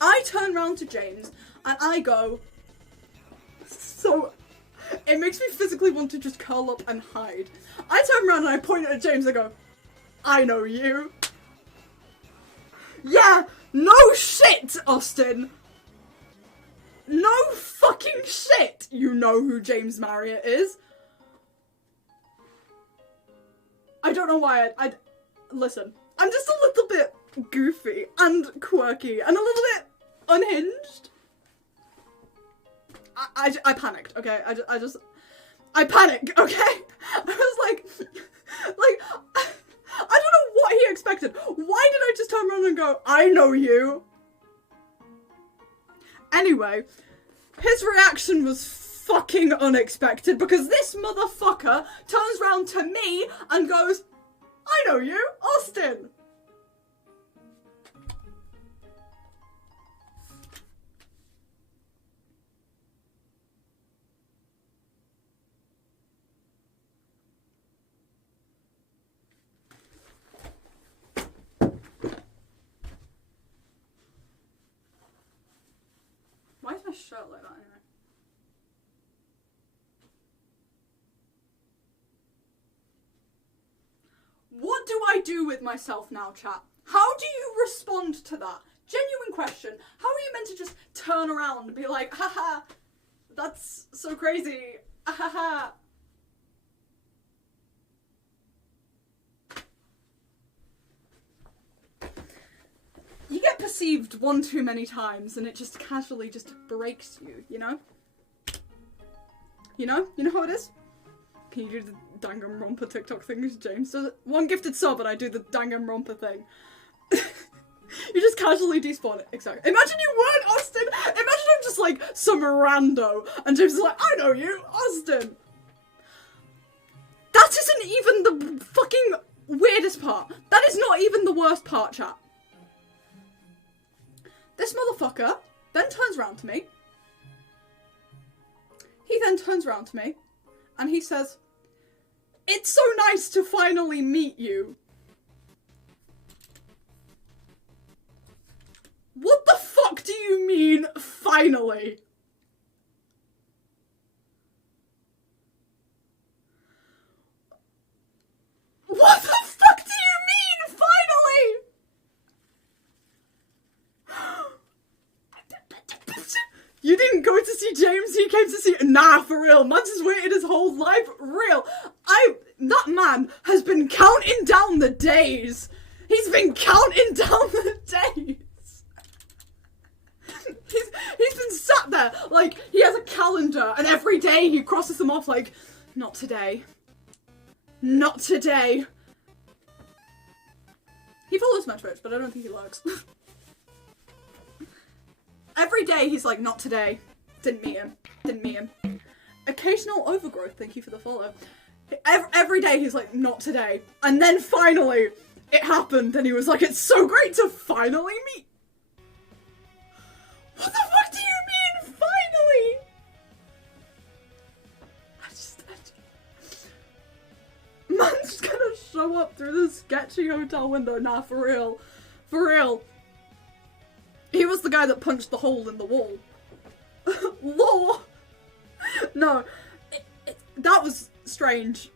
I turn round to James and I go, so, it makes me physically want to just curl up and hide. I turn around and I point at James and go, I know you. Yeah, no shit, Austin. No fucking shit. You know who James Marriott is. I don't know why I listen, I'm just a little bit goofy and quirky and a little bit unhinged. I panicked, okay? I panicked, okay? I was like, I don't know what he expected. Why did I just turn around and go, I know you? Anyway, his reaction was fucking unexpected because this motherfucker turns round to me and goes, I know you, Austin. my shirt like that anyway? What do I do with myself now, chat? How do you respond to that? Genuine question. How are you meant to just turn around and be like, haha, that's so crazy, haha. You get perceived one too many times and it just casually just breaks you, you know? You know? You know how it is? Can you do the Danganronpa TikTok thing as James does it? One gifted sub and I do the Danganronpa thing. You just casually despawn it. Exactly. Imagine you weren't Austin! Imagine I'm just like some rando and James is like, I know you, Austin! That isn't even the fucking weirdest part. That is not even the worst part, chat. This motherfucker then turns around to me. He then turns around to me and he says, it's so nice to finally meet you. What the fuck do you mean, finally? What the fuck do you mean, finally? You didn't go to see James, he came to see- Nah, for real, man's just waited his whole life, real. That man has been counting down the days. He's been counting down the days. He's been sat there, like, he has a calendar, and every day he crosses them off like, not today. Not today. He follows my Twitch, but I don't think he lurks. Every day he's like, not today. Didn't meet him. Didn't meet him. Occasional overgrowth, thank you for the follow. Every day he's like, not today. And then finally, it happened, and he was like, it's so great to finally meet. What the fuck do you mean, finally? Man's just gonna show up through the sketchy hotel window. Nah, for real. For real. He was the guy that punched the hole in the wall. Law! No. That was strange.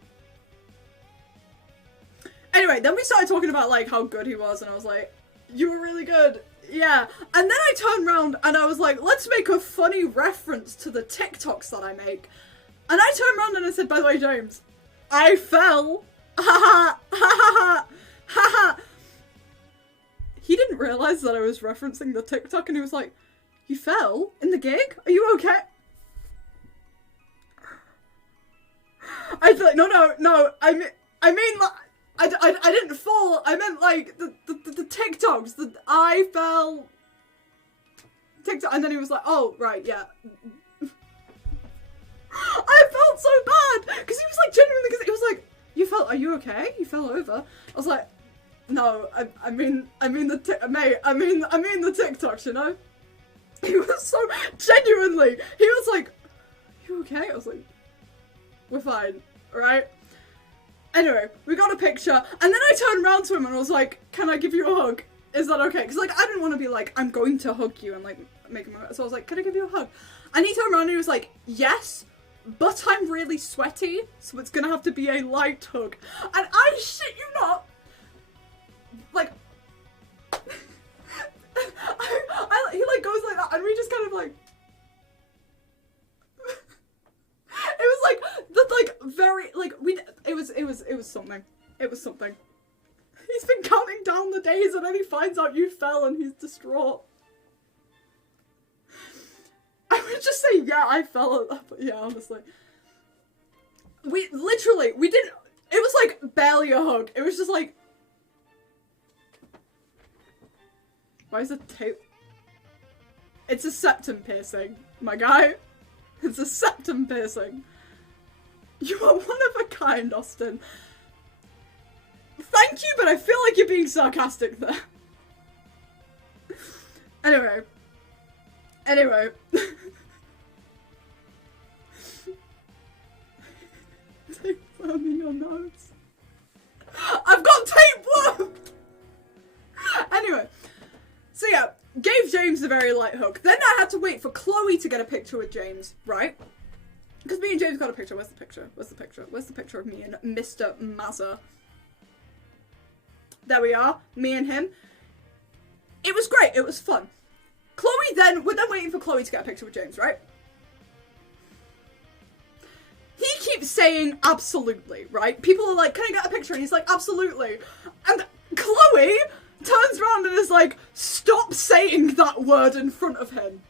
Anyway, then we started talking about, like, how good he was, and I was like, you were really good. Yeah. And then I turned around and I was like, let's make a funny reference to the TikToks that I make. And I turned around and I said, by the way, James, I fell. Ha ha ha ha ha. He didn't realise that I was referencing the TikTok and he was like, you fell in the gig? Are you okay? I was like, no, I mean, like, I didn't fall, I meant, like, the TikToks, I fell, TikTok, and then he was like, oh, right, yeah. I felt so bad, because he was, like, genuinely, because he was like, you fell, are you okay? You fell over? I was like, no, I mean the TikToks, you know? He was so, genuinely, he was like, are you okay? I was like, we're fine, right? Anyway, we got a picture, and then I turned around to him and I was like, can I give you a hug? Is that okay? Because, like, I didn't want to be like, I'm going to hug you and, like, make him hug. So I was like, can I give you a hug? And he turned around and he was like, yes, but I'm really sweaty, so it's gonna have to be a light hug. And I shit you not, like, he, like, goes like that, and we just kind of, like, it was like the very it was something. It was something. He's been counting down the days and then he finds out you fell and he's distraught. I would just say, yeah, I fell. Yeah, honestly. We didn't, it was like barely a hug. It was just like, why is the tape? It's a septum piercing, my guy. It's a septum piercing. You are one of a kind, Austin. Thank you, but I feel like you're being sarcastic there. Anyway. Tapeworm in your nose. I've got tapeworm! Anyway. So yeah, gave James a very light hook. Then I had to wait for Chloe to get a picture with James, right? Because me and James got a picture. Where's the picture? Where's the picture? Where's the picture of me and Mr. Mazza? There we are. Me and him. It was great. It was fun. We're then waiting for Chloe to get a picture with James, right? He keeps saying absolutely, right? People are like, can I get a picture? And he's like, absolutely. And Chloe turns around and is like, stop saying that word in front of him.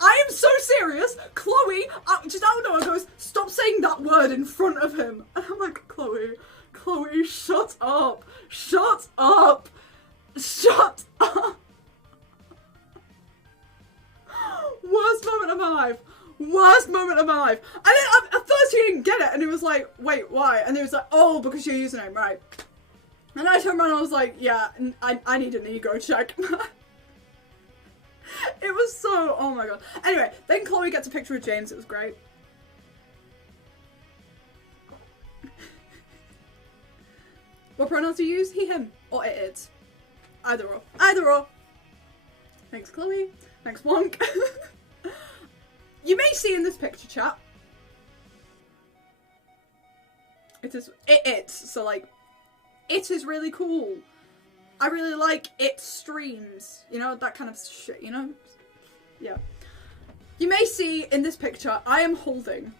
I am so serious. Chloe, just out of nowhere, goes, stop saying that word in front of him. And I'm like, Chloe, shut up. Shut up. Shut up. Worst moment of my life. Worst moment of my life. And then at first he didn't get it, and he was like, wait, why? And he was like, oh, because your username, right. And I turned around and I was like, yeah, I need an ego check. It was so, oh my god. Anyway, then Chloe gets a picture with James. It was great. What pronouns do you use? He, him, or it, it. Either or. Either or. Thanks, Chloe. Thanks, Wonk. You may see in this picture, chat. It is, so like, it is really cool. I really like it streams, you know, that kind of shit, you know? Yeah. You may see in this picture, I am holding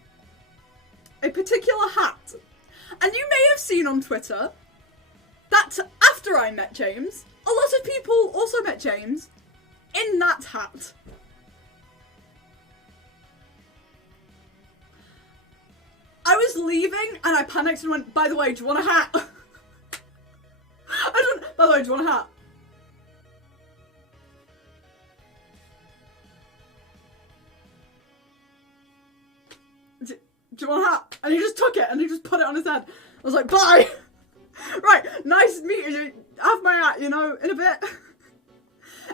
a particular hat. And you may have seen on Twitter that after I met James, a lot of people also met James in that hat. I was leaving and I panicked and went, by the way, do you want a hat? By the way, do you want a hat? Do you want a hat? And he just took it and he just put it on his head. I was like, bye! Right, nice meeting you. Have my hat, you know, in a bit.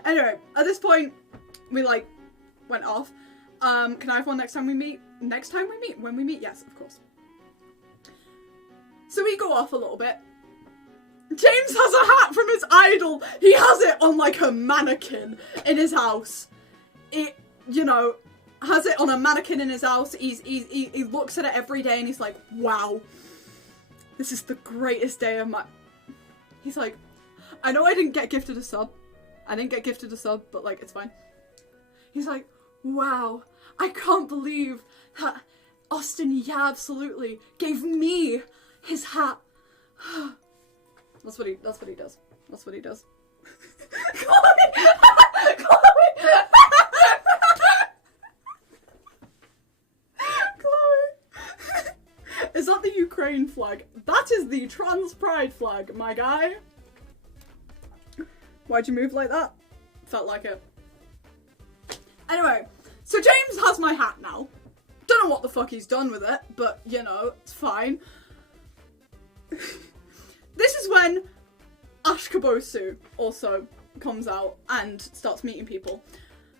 Anyway, at this point, we like, went off. Can I have one next time we meet? Next time we meet? When we meet? Yes, of course. So we go off a little bit. James has a hat from his idol. He has it on like a mannequin in his house. It, you know, has it on a mannequin in his house. He looks at it every day and he's like, wow, this is the greatest day of my... He's like, I know I didn't get gifted a sub. But like, it's fine. He's like, wow, I can't believe that Austin, yeah, absolutely, gave me his hat. That's what he does. That's what he does. Chloe! Chloe! Is that the Ukraine flag? That is the trans pride flag, my guy. Why'd you move like that? Felt like it. Anyway, so James has my hat now. Don't know what the fuck he's done with it, but you know, it's fine. This is when Ashkabosu also comes out and starts meeting people.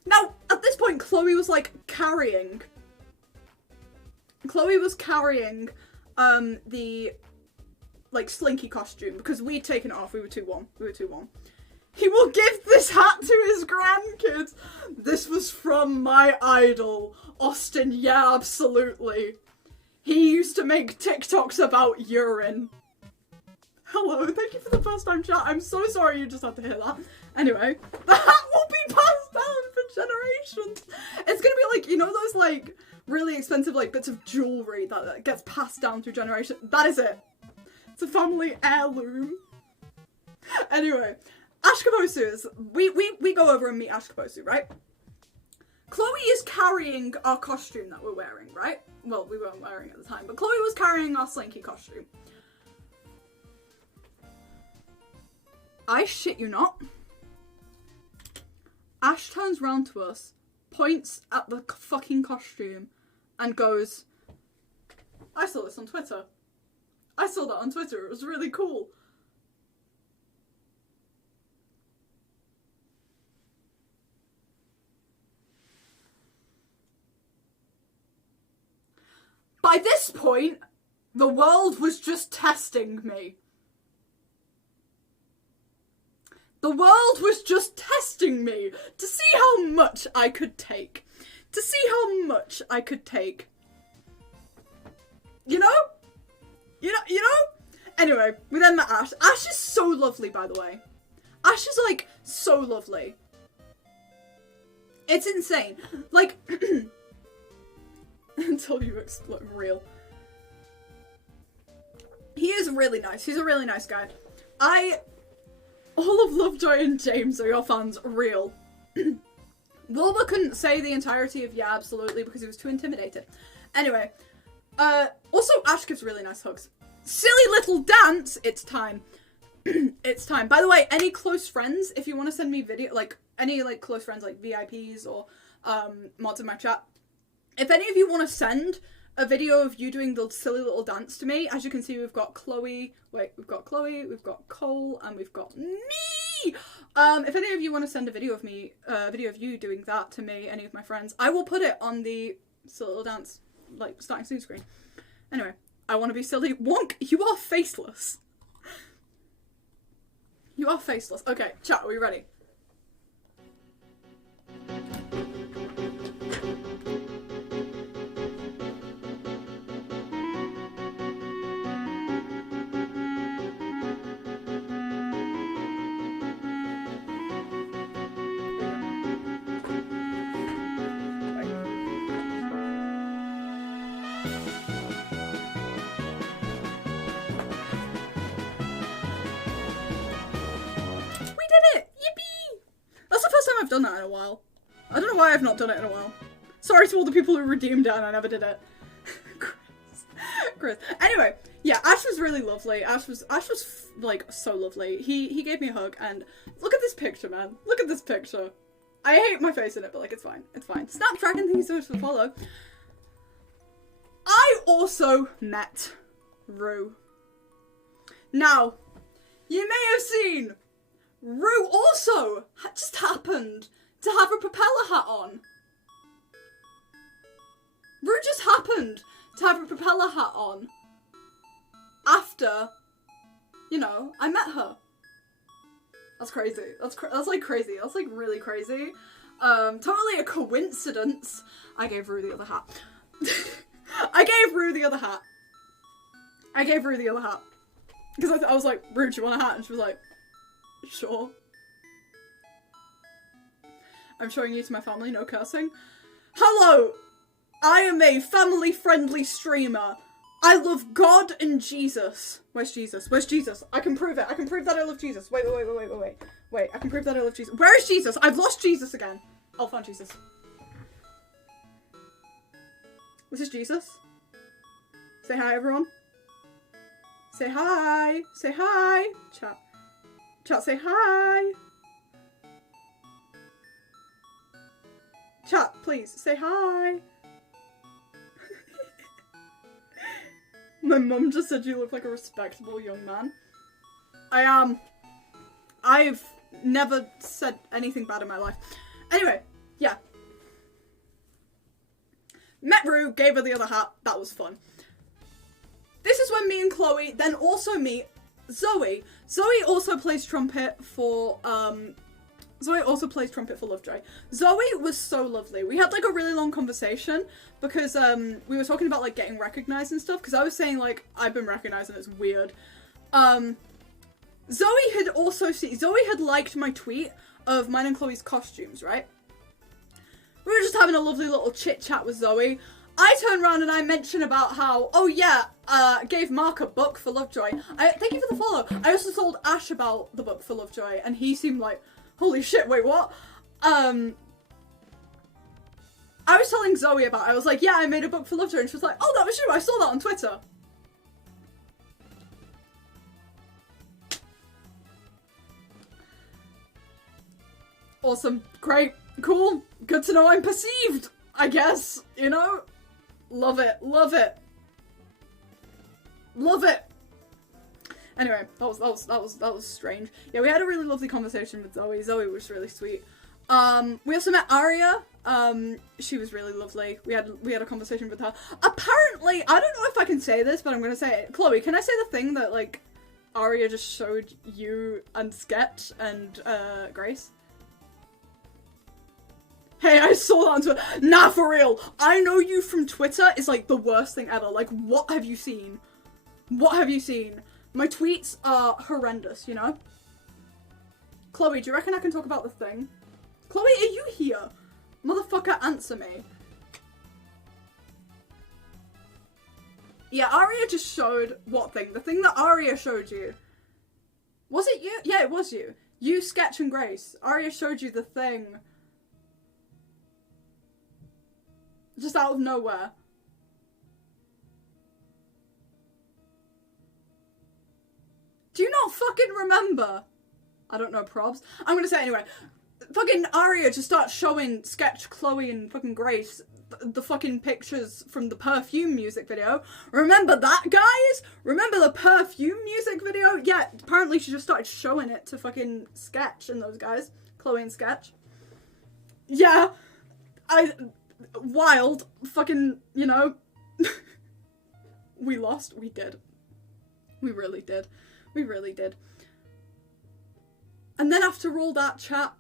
Now, at this point, Chloe was like carrying the like Slinky costume because we'd taken it off. We were 2-1. He will give this hat to his grandkids. This was from my idol, Austin. Yeah, absolutely. He used to make TikToks about urine. Hello, thank you for the first time chat. I'm so sorry you just had to hear that. Anyway, the hat will be passed down for generations. It's gonna be like, you know those like really expensive like bits of jewelry that gets passed down through generations? That is it. It's a family heirloom. Anyway, Ashkabosu is, we go over and meet Ashkabosu, right? Chloe is carrying our costume that we're wearing, right? Well, we weren't wearing it at the time, but Chloe was carrying our Slinky costume. I shit you not. Ash turns round to us, points at the fucking costume, and goes, I saw this on Twitter. I saw that on Twitter. It was really cool. By this point, the world was just testing me. The world was just testing me to see how much I could take. To see how much I could take. You know? You know? Anyway, we then met Ash. Ash is so lovely, by the way. Ash is, like, so lovely. It's insane. Like, until you explode real. He is really nice. He's a really nice guy. All of Lovejoy and James are your fans, real. Wilbur couldn't say the entirety of yeah, absolutely, because he was too intimidated. Anyway, also Ash gives really nice hugs. Silly little dance, it's time. It's time. By the way, any close friends, if you want to send me video, like, any, like, close friends, like, VIPs or, mods in my chat, if any of you want to send a video of you doing the silly little dance to me, as you can see, we've got Chloe, we've got Cole, and we've got me! If any of you want to send a video of me, video of you doing that to me, any of my friends, I will put it on the silly little dance, like, starting soon screen. Anyway, I want to be silly. Wonk, you are faceless. You are faceless. Okay, chat, are we ready? I've done that in a while. I don't know why I've not done it in a while. Sorry to all the people who redeemed it and I never did it. Chris. Anyway, yeah, Ash was really lovely. Ash was like so lovely. He gave me a hug and look at this picture, man. Look at this picture. I hate my face in it, but like it's fine. It's fine. Snapdragon, thank you so much for the follow. I also met Rue. Now, you may have seen Rue also just happened to have a propeller hat on. Rue just happened to have a propeller hat on after, you know, I met her. That's crazy. That's like crazy. That's like really crazy. Totally a coincidence. I gave Rue the other hat. I gave Rue the other hat. Because I was like, Rue, do you want a hat? And she was like, sure. I'm showing you to my family, no cursing. Hello! I am a family-friendly streamer. I love God and Jesus. Where's Jesus? Where's Jesus? I can prove it. I can prove that I love Jesus. Wait. Wait, I can prove that I love Jesus. Where is Jesus? I've lost Jesus again. Oh, found Jesus. This is Jesus. Say hi, everyone. Say hi. Say hi. Chat. Chat, say hi. Chat, please, say hi. My mum just said you look like a respectable young man. I am. I've never said anything bad in my life. Anyway, yeah. Met Rue, gave her the other hat. That was fun. This is when me and Chloe then also meet Zoe. Zoe also plays trumpet for Lovejoy. Zoe was so lovely. We had like a really long conversation because we were talking about like getting recognized and stuff because I was saying like I've been recognized and it's weird. Zoe had liked my tweet of mine and Chloe's costumes, right? We were just having a lovely little chit chat with Zoe. I turn around and I mention about how, oh yeah, gave Mark a book for Lovejoy. Thank you for the follow. I also told Ash about the book for Lovejoy and he seemed like, holy shit, wait, what? I was telling Zoe about it. I was like, yeah, I made a book for Lovejoy. And she was like, oh, that was you. I saw that on Twitter. Awesome. Great. Cool. Good to know I'm perceived, I guess. You know? Love it. Love it. Love it. Anyway, that was strange. Yeah, we had a really lovely conversation with Zoe. Zoe was really sweet. We also met Aria. She was really lovely. We had a conversation with her. Apparently, I don't know if I can say this, but I'm gonna say it. Chloe, can I say the thing that like Aria just showed you and Sketch and Grace? Hey, I saw that on Twitter. Nah, for real. I know you from Twitter is like the worst thing ever. Like, what have you seen? What have you seen? My tweets are horrendous, you know? Chloe, do you reckon I can talk about the thing? Chloe, are you here? Motherfucker, answer me. Yeah, Aria just showed what thing? The thing that Aria showed you. Was it you? Yeah, it was you. You, Sketch, and Grace. Aria showed you the thing. Just out of nowhere. Do you not fucking remember? I don't know, probs. I'm gonna say it anyway. Fucking Aria just starts showing Sketch, Chloe, and fucking Grace the fucking pictures from the Perfume music video. Remember that, guys? Remember the Perfume music video? Yeah, apparently she just started showing it to fucking Sketch and those guys. Chloe and Sketch. Yeah. Wild. Fucking, you know. We lost. We did. We really did. We really did. And then after all that chat,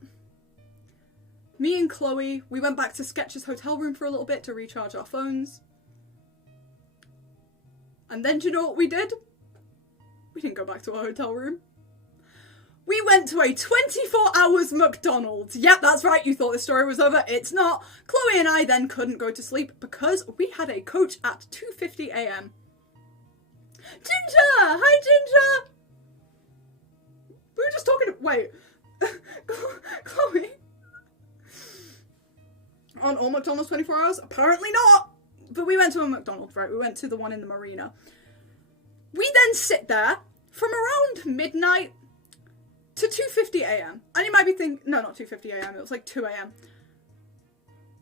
me and Chloe, we went back to Sketch's hotel room for a little bit to recharge our phones. And then do you know what we did? We didn't go back to our hotel room. We went to a 24 hours McDonald's. Yep, that's right, you thought this story was over. It's not. Chloe and I then couldn't go to sleep because we had a coach at 2:50 a.m. Ginger! Hi, Ginger! We were just talking to... Wait. Chloe? On all McDonald's 24 hours? Apparently not! But we went to a McDonald's, right? We went to the one in the marina. We then sit there from around midnight to 2:50 a.m. And you might be thinking... No, not 2:50 a.m. It was like 2 a.m.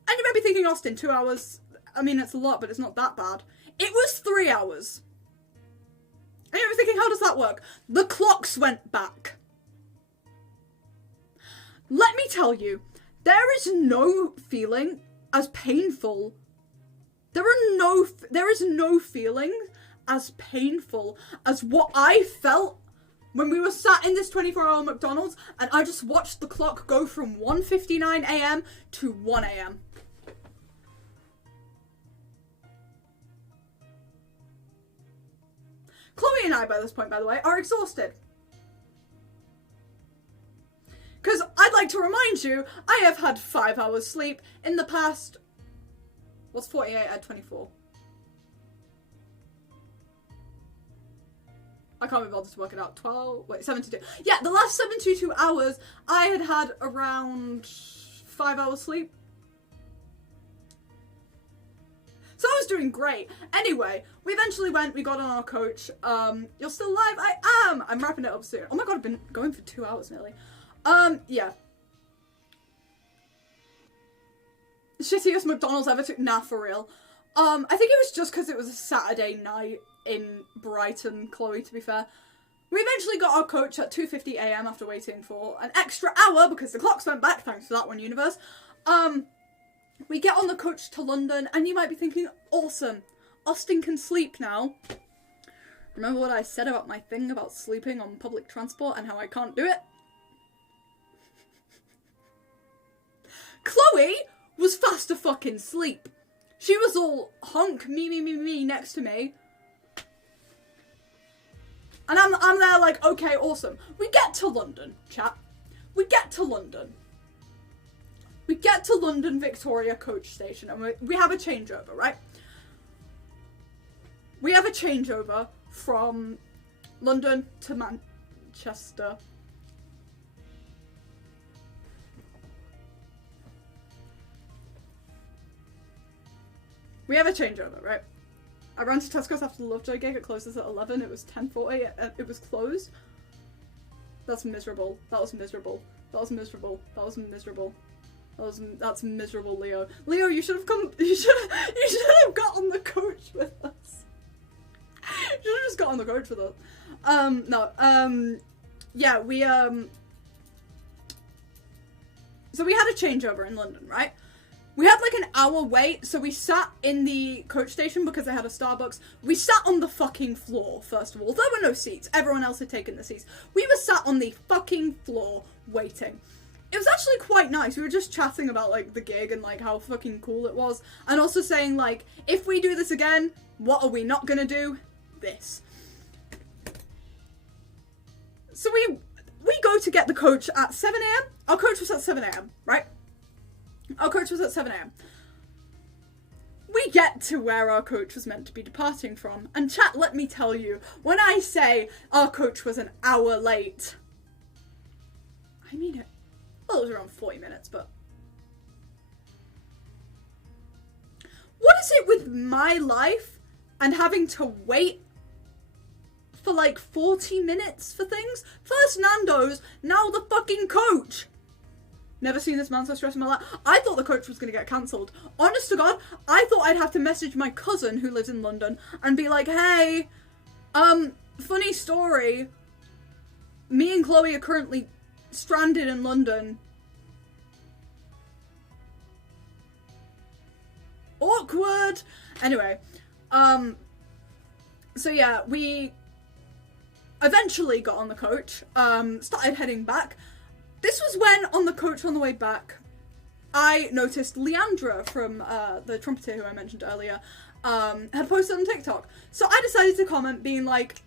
And you might be thinking, Austin, 2 hours... I mean, it's a lot, but it's not that bad. It was 3 hours. And you might be thinking, how does that work? The clocks went back. Let me tell you, there is no feeling as painful. There is no feeling as painful as what I felt when we were sat in this 24-hour McDonald's and I just watched the clock go from 1:59 a.m. to 1 a.m. Chloe and I, by this point, by the way, are exhausted. Because I'd like to remind you, I have had 5 hours sleep in the past... What's 48 at 24? I can't be bothered to work it out. 72. Yeah, the last 72 hours, I had around 5 hours sleep. So I was doing great. Anyway, we eventually we got on our coach. You're still live? I am! I'm wrapping it up soon. Oh my god, I've been going for 2 hours nearly. Yeah. Shittiest McDonald's ever took. Nah, for real. I think it was just because it was a Saturday night in Brighton, Chloe, to be fair. We eventually got our coach at 2:50 a.m. after waiting for an extra hour because the clocks went back, thanks for that one, universe. We get on the coach to London, and you might be thinking, awesome, Austin can sleep now. Remember what I said about my thing about sleeping on public transport and how I can't do it? Chloe was fast to fucking sleep. She was all honk, me next to me. And I'm there like, okay, awesome. We get to London, chat. We get to London. We get to London Victoria coach station and we have a changeover, right? We have a changeover from London to Manchester. We have a changeover, right? I ran to Tesco's after the Lovejoy gig. It closes at 11. It was 10:40. It was closed. That's miserable. That was miserable. That was miserable. That was miserable. That's miserable, Leo. Leo, you should have come. You should have got on the coach with us. You should have just got on the coach with us. No. Yeah, we So we had a changeover in London, right? We had like an our wait, so we sat in the coach station because they had a Starbucks. We sat on the fucking floor, first of all. There were no seats. Everyone else had taken the seats. We were sat on the fucking floor waiting. It was actually quite nice. We were just chatting about, like, the gig and, like, how fucking cool it was. And also saying, like, if we do this again, what are we not gonna do? This. So we go to get the coach at 7 a.m. Our coach was at 7 a.m., right? Our coach was at 7 a.m. We get to where our coach was meant to be departing from. And chat, let me tell you, when I say our coach was an hour late, I mean it. Well, it was around 40 minutes, but... What is it with my life and having to wait for like 40 minutes for things? First Nando's, now the fucking coach. Never seen this man so stressed in my life. I thought the coach was going to get cancelled. Honest to God, I thought I'd have to message my cousin who lives in London and be like, hey, funny story. Me and Chloe are currently stranded in London. Awkward. Anyway, so yeah, we eventually got on the coach, started heading back. This was when, on the coach on the way back, I noticed Leandra from the trumpeter who I mentioned earlier had posted on TikTok. So I decided to comment being like,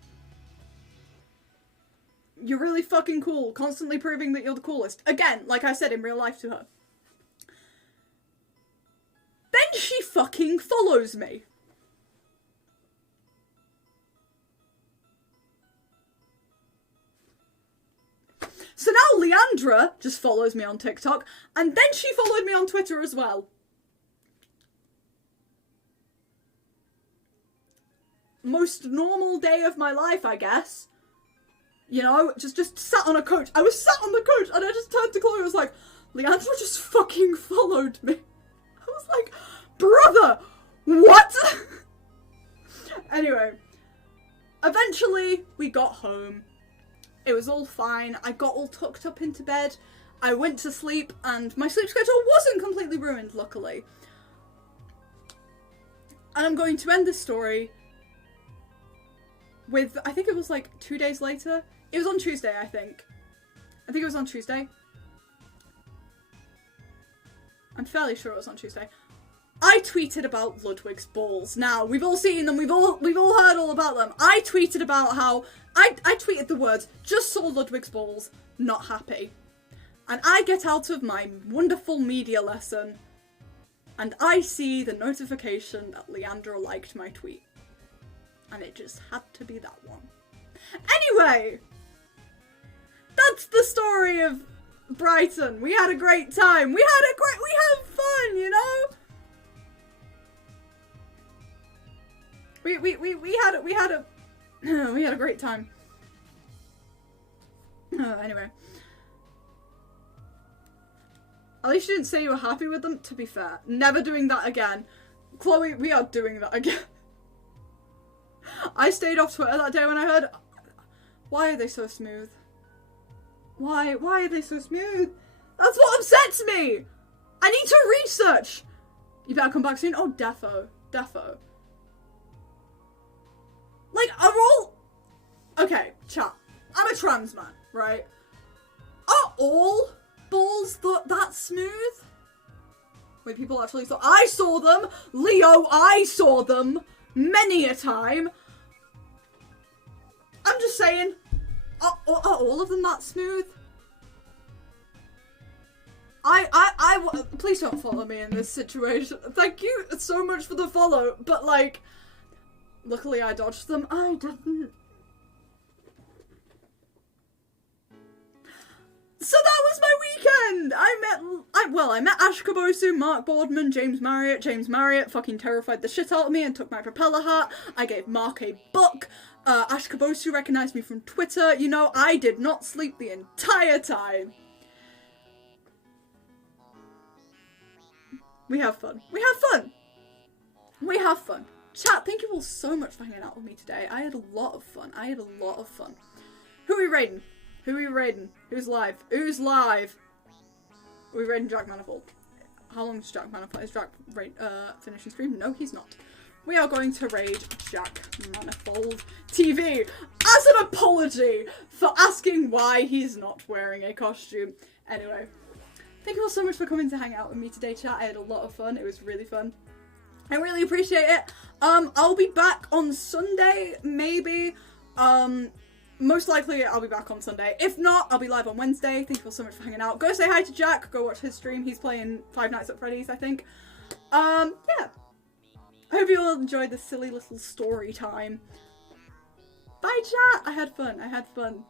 you're really fucking cool, constantly proving that you're the coolest. Again, like I said in real life to her. Then she fucking follows me. So now Leandra just follows me on TikTok, and then she followed me on Twitter as well. Most normal day of my life, I guess. You know, just sat on a coach. I was sat on the coach, and I just turned to Chloe and was like, Leandra just fucking followed me. I was like, brother, what? Anyway, eventually we got home. It was all fine. I got all tucked up into bed. I went to sleep, and my sleep schedule wasn't completely ruined, luckily. And I'm going to end this story with, I think it was like 2 days later. It was on Tuesday, I think. I think it was on Tuesday. I'm fairly sure it was on Tuesday. I tweeted about Ludwig's balls. Now, we've all seen them, we've all heard all about them. I tweeted about how, I tweeted the words, just saw Ludwig's balls, not happy. And I get out of my wonderful media lesson, and I see the notification that Leandra liked my tweet. And it just had to be that one. Anyway, that's the story of Brighton. We had a great time. We had fun, you know? We had a great time. Anyway. At least you didn't say you were happy with them, to be fair. Never doing that again. Chloe, we are doing that again. I stayed off Twitter that day when I heard, why are they so smooth? Why are they so smooth? That's what upsets me! I need to research! You better come back soon. Oh, defo. Like, are all... Okay, chat. I'm a trans man, right? Are all balls that smooth? Wait, people actually saw... I saw them! Leo, I saw them! Many a time! I'm just saying, are all of them that smooth? Please don't follow me in this situation. Thank you so much for the follow, but like... Luckily I dodged them. I didn't. So that was my weekend! I met Ash Kabosu, Mark Boardman, James Marriott. James Marriott fucking terrified the shit out of me and took my propeller hat. I gave Mark a book. Ash Kabosu recognised me from Twitter. You know, I did not sleep the entire time. We have fun. Chat, thank you all so much for hanging out with me today. I had a lot of fun. Who are we raiding? Who's live? Are we raiding Jack Manifold? How long is Jack Manifold? Is Jack finishing stream? No, he's not. We are going to raid Jack Manifold TV as an apology for asking why he's not wearing a costume. Anyway, thank you all so much for coming to hang out with me today, chat. I had a lot of fun. It was really fun. I really appreciate it. I'll be back on Sunday, maybe. Most likely I'll be back on Sunday. If not, I'll be live on Wednesday. Thank you all so much for hanging out. Go say hi to Jack. Go watch his stream. He's playing Five Nights at Freddy's, I think. Yeah. I hope you all enjoyed this silly little story time. Bye, chat. I had fun.